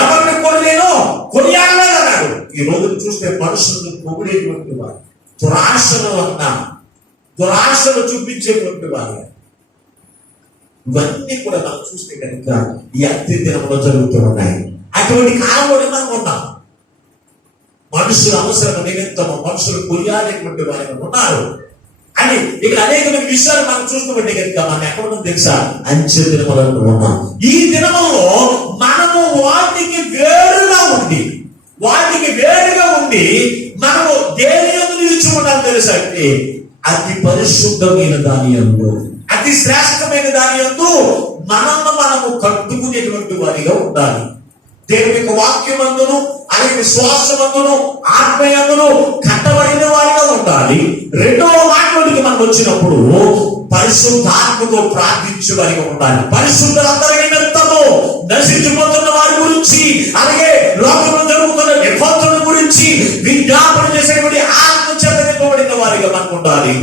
ఎవరిని కొనియాడలేదు అన్నాడు. ఈ రోజు చూస్తే మనుషులను పొగిడేటువంటి వారు, దురాశలు దురాశలు చూపించేటువంటి వారు, ఇవన్నీ కూడా మనం చూస్తే కనుక ఈ అంత్య దినంలో జరుగుతూ ఉన్నాయి. అటువంటి కాలంలోనే మనం ఉన్నాం. మనుషుల అవసరం నిమిత్తము మనుషులు కొనియాడేటువంటి వారు ఉన్నారు అని ఇక్కడ అనేకమైన విషయాలు మనం చూస్తుంటే కనుక మనం ఎక్కడ తెలుసా? అంత్య దినములను ఉన్నాం. ఈ దినములో మనము వాటికి వేరుగా ఉండి మనము దేని యందు నిలిచి ఉండాలి తెలుసా? అంటే అతి పరిశుద్ధమైన దాని యందు, అతి శ్రేష్టమైన దాని యందు మనము కట్టుకునేటువంటి వారిగా ఉండాలి. దేవుని యొక్క వాక్యమందును ఆయన విశ్వాసమందును ఆత్మయందును కట్టబడిన వారిగా ఉండాలి. రెండవ మాటలోకి మనం వచ్చినప్పుడు పరిశుద్ధాత్మతో ప్రార్థించే వారిగా ఉండాలి. పరిశుద్ధులందరి నిమిత్తము నశించిపోతున్న వారి గురించి, అలాగే లోకంలో జరుగుతున్న విపత్తుల గురించి విజ్ఞాపన చేసేటువంటి ఆత్మ చేత నింపబడిన వారిగా మనకు ఉండాలి.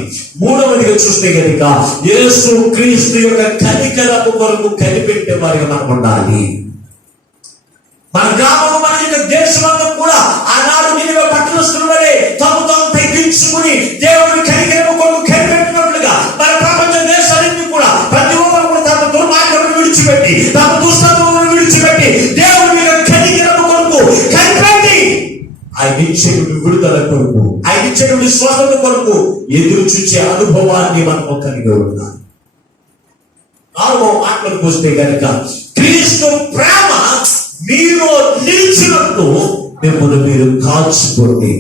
మూడవదిగా చూస్తే కనుక యేసు క్రీస్తు యొక్క కనికరము కొరకు కనిపెట్టే వారిగా మనకు ఉండాలి. మన గ్రామము, మన యొక్క దేశంలో కూడా ఆనాడు నినివే పట్టణస్థుల వలె తమ తాము తగ్గించుకుని దేవుని కనికరము కొరకు కనిపెట్టినట్లుగా మన ప్రపంచ దేశాలన్నీ కూడా ప్రతి ఒక్కరు కూడా తమ దుర్మార్గమును విడిచిపెట్టి, తమ దుష్టములను విడిచిపెట్టి దేవుని యొక్క కనికరము కొరకు కనిపెట్టి ఆయన ఇచ్చేటువంటి విడుదల కొరకు, ఆయన ఇచ్చేటువంటి స్వస్థత కొరకు ఎదురు చూసే అనుభవాన్ని మనం కలిగి ఉన్నాం. నాలుగో మాటలకు వస్తే కనుక క్రీస్తు ప్రేమ మీరు నిలిచినట్టు మిమ్మల్ని మీరు కాల్చుకోండి.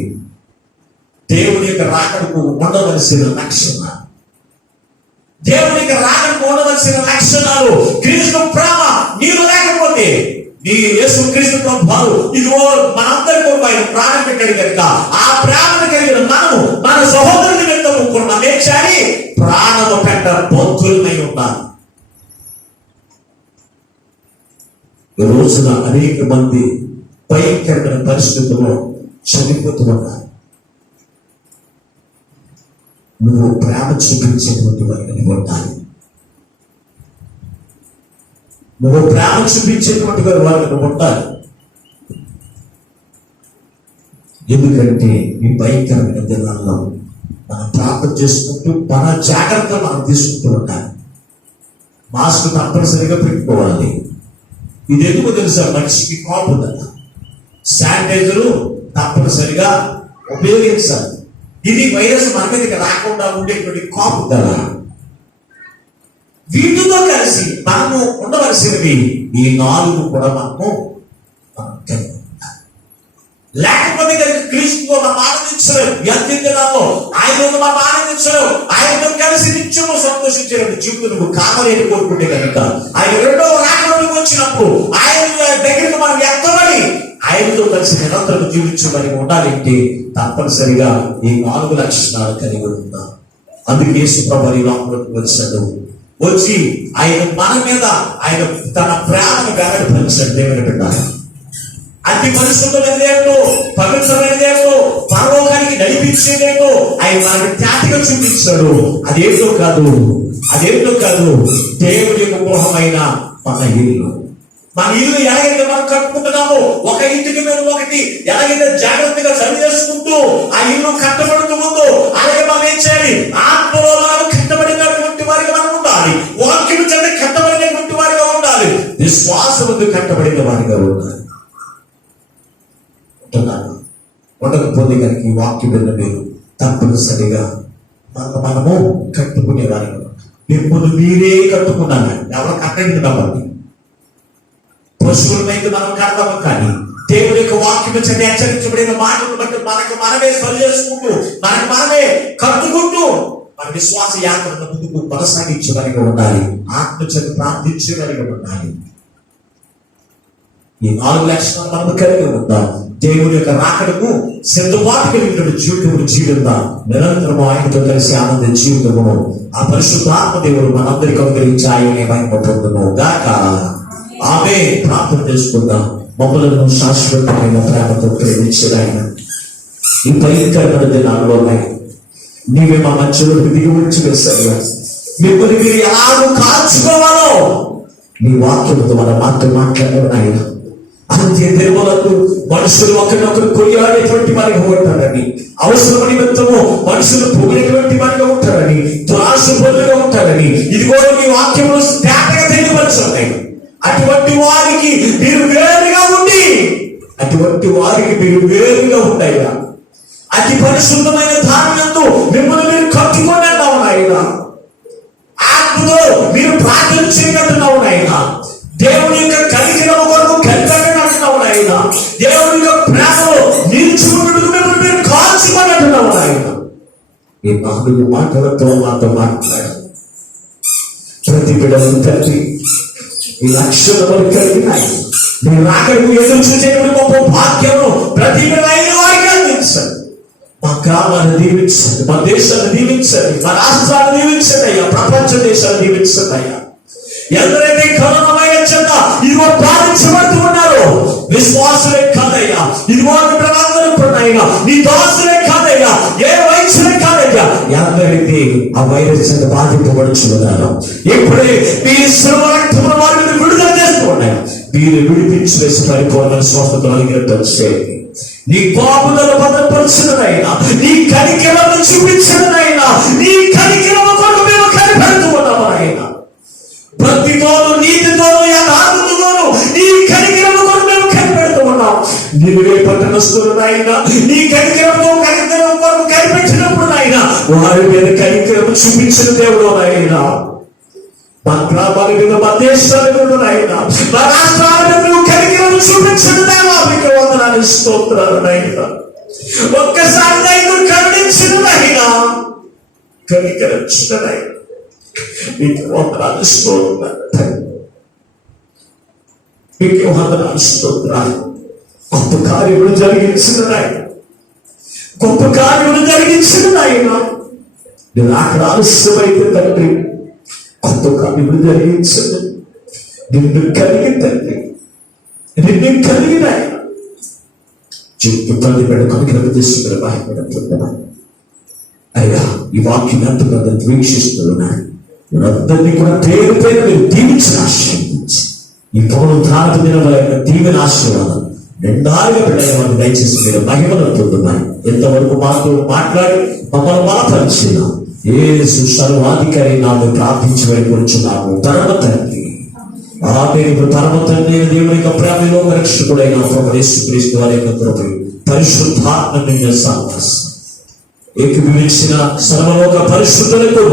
దేవుని యొక్క రాకడకు ఉండవలసిన లక్షణాలు, దేవుని యొక్క రాకడకు ఉండవలసిన లక్షణాలు క్రీస్తు ప్రేమ నీరు లేకపోతే, నీ యేసు క్రీస్తు ప్రభువు ఇదిగో మనందరి కొరకు ఆయన ప్రాణం పెట్టాడు కనుక ఆ ప్రాణం కలిగిన మనము మన సహోదరుని నిమిత్తము కొన్నామే చాలి ప్రాణము పెట్ట బొత్తులమై ఉన్నాను. ఈ రోజున అనేక మంది భయంకరమైన పరిస్థితుల్లో చనిపోతూ ఉన్నారు. నువ్వు ప్రేమ చూపించేటువంటి వారిని ఉండాలి. నువ్వు ప్రేమ చూపించేటువంటి వారిని ఉండాలి. ఎందుకంటే ఈ భయంకరమైన దినాల్లో మనం ప్రార్థన చేసుకుంటూ మన జాగ్రత్తలు మనం తీసుకుంటూ ఉండాలి. మాస్క్ తప్పనిసరిగా పెట్టుకోవాలి. ఇది ఎందుకు తెలుసా? మనిషికి కాపు ఉందన్న శానిటైజరు తప్పనిసరిగా ఉపయోగించాలి. ఇది వైరస్ మన మీదకి రాకుండా ఉండేటువంటి కాపు కదా. వీటితో కలిసి మనము ఉండవలసినవి ఈ నాలుగు కూడా మనము కలిగి ఉండాలి. లేకపోతే కనుక క్రీస్తుతో మనం ఆనందించలేము. ఎంతలో ఆయనతో మనం ఆనందించలేము. ఆయనతో కలిసి నిత్యము సంతోషించేటువంటి జీవితం నువ్వు కావాలని కోరుకుంటే కనుక ఆయన రెండవ రాకడలోకి వచ్చినప్పుడు ఆయన దగ్గరికి మనం ఎత్తబడి ఆయనతో కలిసి నిరంతరం జీవించమని ఉండాలంటే తప్పనిసరిగా ఈ 4 లక్షణాలు కలిగి ఉంటాం. అందుకే యేసు ప్రభువు లోకంలోకి వచ్చాడు. వచ్చి ఆయన మన మీద ఆయన తన ప్రేమను వెల్లడిపరిచాడు. దేవుని బిడ్డ, అతి పరిశుద్ధమైనదేంటో, పవిత్రమైనదేంటో, పరలోకానికి నడిపించేదేంటో ఆయన మనకి ఖ్యాతిగా చూపించాడు. అదేంటో కాదు దేవుడి యొక్క గృహమైన మన ఇల్లు. మన ఇల్లు ఎలాగైతే మనం కట్టుకుంటున్నామో, ఒక ఇంటికి మీద ఒకటి ఎలాగైతే జాగ్రత్తగా సరి చేసుకుంటూ ఆ ఇల్లు కట్టబడుతూ ఉందో, అలాగే మనం ఏం చేయాలి? ఆత్మలో మనం కట్టబడినటువంటి వారిగా మనం ఉండాలి. వాక్యం చేత కట్టబడినటువంటి వారిగా ఉండాలి. విశ్వాసంతో కట్టబడిన వారిగా ఉండాలి. ఉండకపోతే కనుక ఈ వాక్యం విన్న మీరు తప్పనిసరిగా మనము కట్టుకునే వారిగా మిమ్మల్ని మీరే కట్టుకున్నాను. ఎవరు కట్టండి కాబట్టి పశువులమైతే మనం కడతాము, కానీ దేవుడి యొక్క వాక్యం చేత హెచ్చరించబడిన మాటలను బట్టి మనకు మనమే సరి చేసుకుంటూ మనకు మనమే కట్టుకుంటూ మన విశ్వాస యాత్రను ముందుకు కొనసాగించేవారిగా ఉండాలి. ఆత్మ చేత ప్రార్థించేవారిగా ఉండాలి. ఈ 4 లక్షణాలు మనము కలిగి ఉంటాం. దేవుడి యొక్క రాకడకు సిద్ధపాటు కలిగిన జీవితము జీవిద్దాం. నిరంతరము ఆయనతో కలిసి ఆనంద జీవితము ఆ పరిశుద్ధాత్మ దేవుడు మనందరికీ అనుగ్రహించి ఆయనే మహిమ పొందును గాక. ఆమె ప్రార్థన చేసుకుందాం. మమ్మలను శాశ్వతమైన ప్రేమతో ప్రేమించిన ఆయన ఈ భయంకరమైన దినాల్లోనే నీవే మా మధ్యలో దిగి వచ్చి వేశారు. మిమ్మల్ని మీరు ఎలాగో కాల్చుకోవాలో నీ వాక్యంతో మన మాట్లాడారు ఆయన. అంతే తిరుమలకు మనుషులు ఒకరినొకరు కొనియాడేటువంటి వారిగా ఉంటారని, అవసరం నిమిత్తము మనుషులు పొగిడేటువంటి వారిగా ఉంటారని, దురాశపరులుగా ఉంటారని ఇది కూడా మీ వాక్యంలో తేటగా తెలియపరుచున్నాయి. అటువంటి వారికి మీరు వేరుగా ఉండి, ఉంటాయిగా అతి పరిశుద్ధమైన ధాన్యంతో మిమ్మల్ని మీరు కట్టుకొని ఆయన. ఆత్మతో మీరు ప్రార్థన చేయగలుగుతున్నావు ఆయన. దేవుని యొక్క కలిగిన కొరకు కట్టబడినట్టున్నావు ఆయన. దేవుని యొక్క ప్రేమలో నిలుచుకున్నట్టు మిమ్మల్ని మీరు కాల్చుకున్నట్టున్నావు ఆయన. ఈ 4 మాటలతో మాతో మాట్లాడారు. ప్రతి బిడ్డలను కలిగి ఈ లక్షణాలు కలిగినాయి. మీరు రాకడకు ఎదురు చూసేటువంటి గొప్ప భాగ్యము ప్రతి బిడ్డ వారికి అందించండి. మా గ్రామాన్ని దీవించండి, మా దేశాన్ని దీవించండి, మా రాష్ట్రాన్ని దీవించండి అయ్యా, ప్రపంచ దేశాన్ని దీవించండి అయ్యా. ఎందరైతే కరోనా వైరస్ చేత ఇదిగో బాధించబడుతూ ఉన్నారో విశ్వాసులే కాదయ్యా, ఇదిగో అందరూ ఉన్నాయిగా నీ దాసులే కాదయ్యా, ఏ వయసులే కాదయ్యా, ఎందరైతే ఆ వైరస్ చేత బాధింపబడుచున్నారో ఇప్పుడే మీ శ్రమ వారిని విడుదల చేస్తూ ఉన్నాయా, మీరు విడిపించి వేసి పరిపూర్ణ స్వస్థత కలిగినట్టు చేయండి. నీ పాపులను భద్రపరచునైనా, నీ కనికరము చూపించునైనా, నీ కనికరము కొరకు మేము కనిపెడుతూ ఉన్నాము ఆయన. భక్తితోను, నీతితోను, యథార్థతోను నీ కనికరము కొరకు మేము కనిపెడుతూ ఉన్నాం. నీవే పట్టణస్తులు నాయన, నీ కనికరము కొరకు కనిపెట్టినప్పుడు నాయన వారి మీద కనికరము చూపించిన దేవుడు నాయన. మా గ్రామాల మీద, మా దేశాల మీద నాయన, మా రాష్ట్రాల మీద నువ్వు కనికరము చూపించిన దేవా మీకు వందనాలు, స్తోత్రాలు నాయన. ఒక్కసారి నాయన కరుణించిన నాయన, కనికరించిన నాయన, మీకు వందనాలు, స్తోత్రాలు, మీకు వందనాలు, స్తోత్రాలు. గొప్ప కార్యములు జరిగించిన నాయన, గొప్ప కార్యములు జరిగించిన నాయన. నేను అక్కడ ఆలస్యమైతే తండ్రి గొప్ప కార్యములు జరిగించండి. నిన్ను కలిగి తండ్రి, నిన్ను కలిగిన ఆయన జీవితం తల్లి బిడ్డ కనుక తీసుకుని భయపడుతున్నా అయ్యా. ఈ వాక్యం ఎంతమంది వీక్షిస్తున్నాను, అందరినీ కూడా పేరు పేరు మీరు దీవించిన ఆశీర్వదించి ఈ పునరుద్ధారణ దినముల దీవెన ఆశీర్వాదం నిండాలుగా బిడ్డగా మనం దయచేసి మీరు మహిమను పొందుతున్నాయి. ఎంతవరకు మాతో మాట్లాడి మమ్మల్ని బలపరిచిన యేసు సర్వాధికారి నాము ప్రార్థించి వెళ్ళిపోతున్నాము. పరమ తండ్రి, ఆ పేరు పరమ తండ్రి దేవుని యొక్క ప్రేమలో రక్షకుడైన యేసుక్రీస్తు వారి యొక్క కృప పరిశుద్ధాత్మ నిండిన సహవాసం ఏకీభవించిన సర్వలోక పరిశుద్ధులకు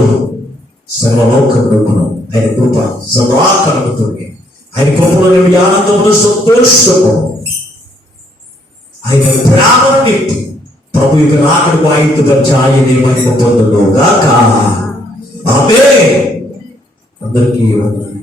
సర్వలోకమును ఆయన కృప సదాకాలముతో ఆయన కృపలో ఆనందమును సంతోషము ఆయన ప్రేమను నింపి ప్రభు యొక్క రాకడకు ఆయుధపరిచి ఆయనే మహిమ పొందును గాక. ఆమేన్. అందరికీ వందనాలు.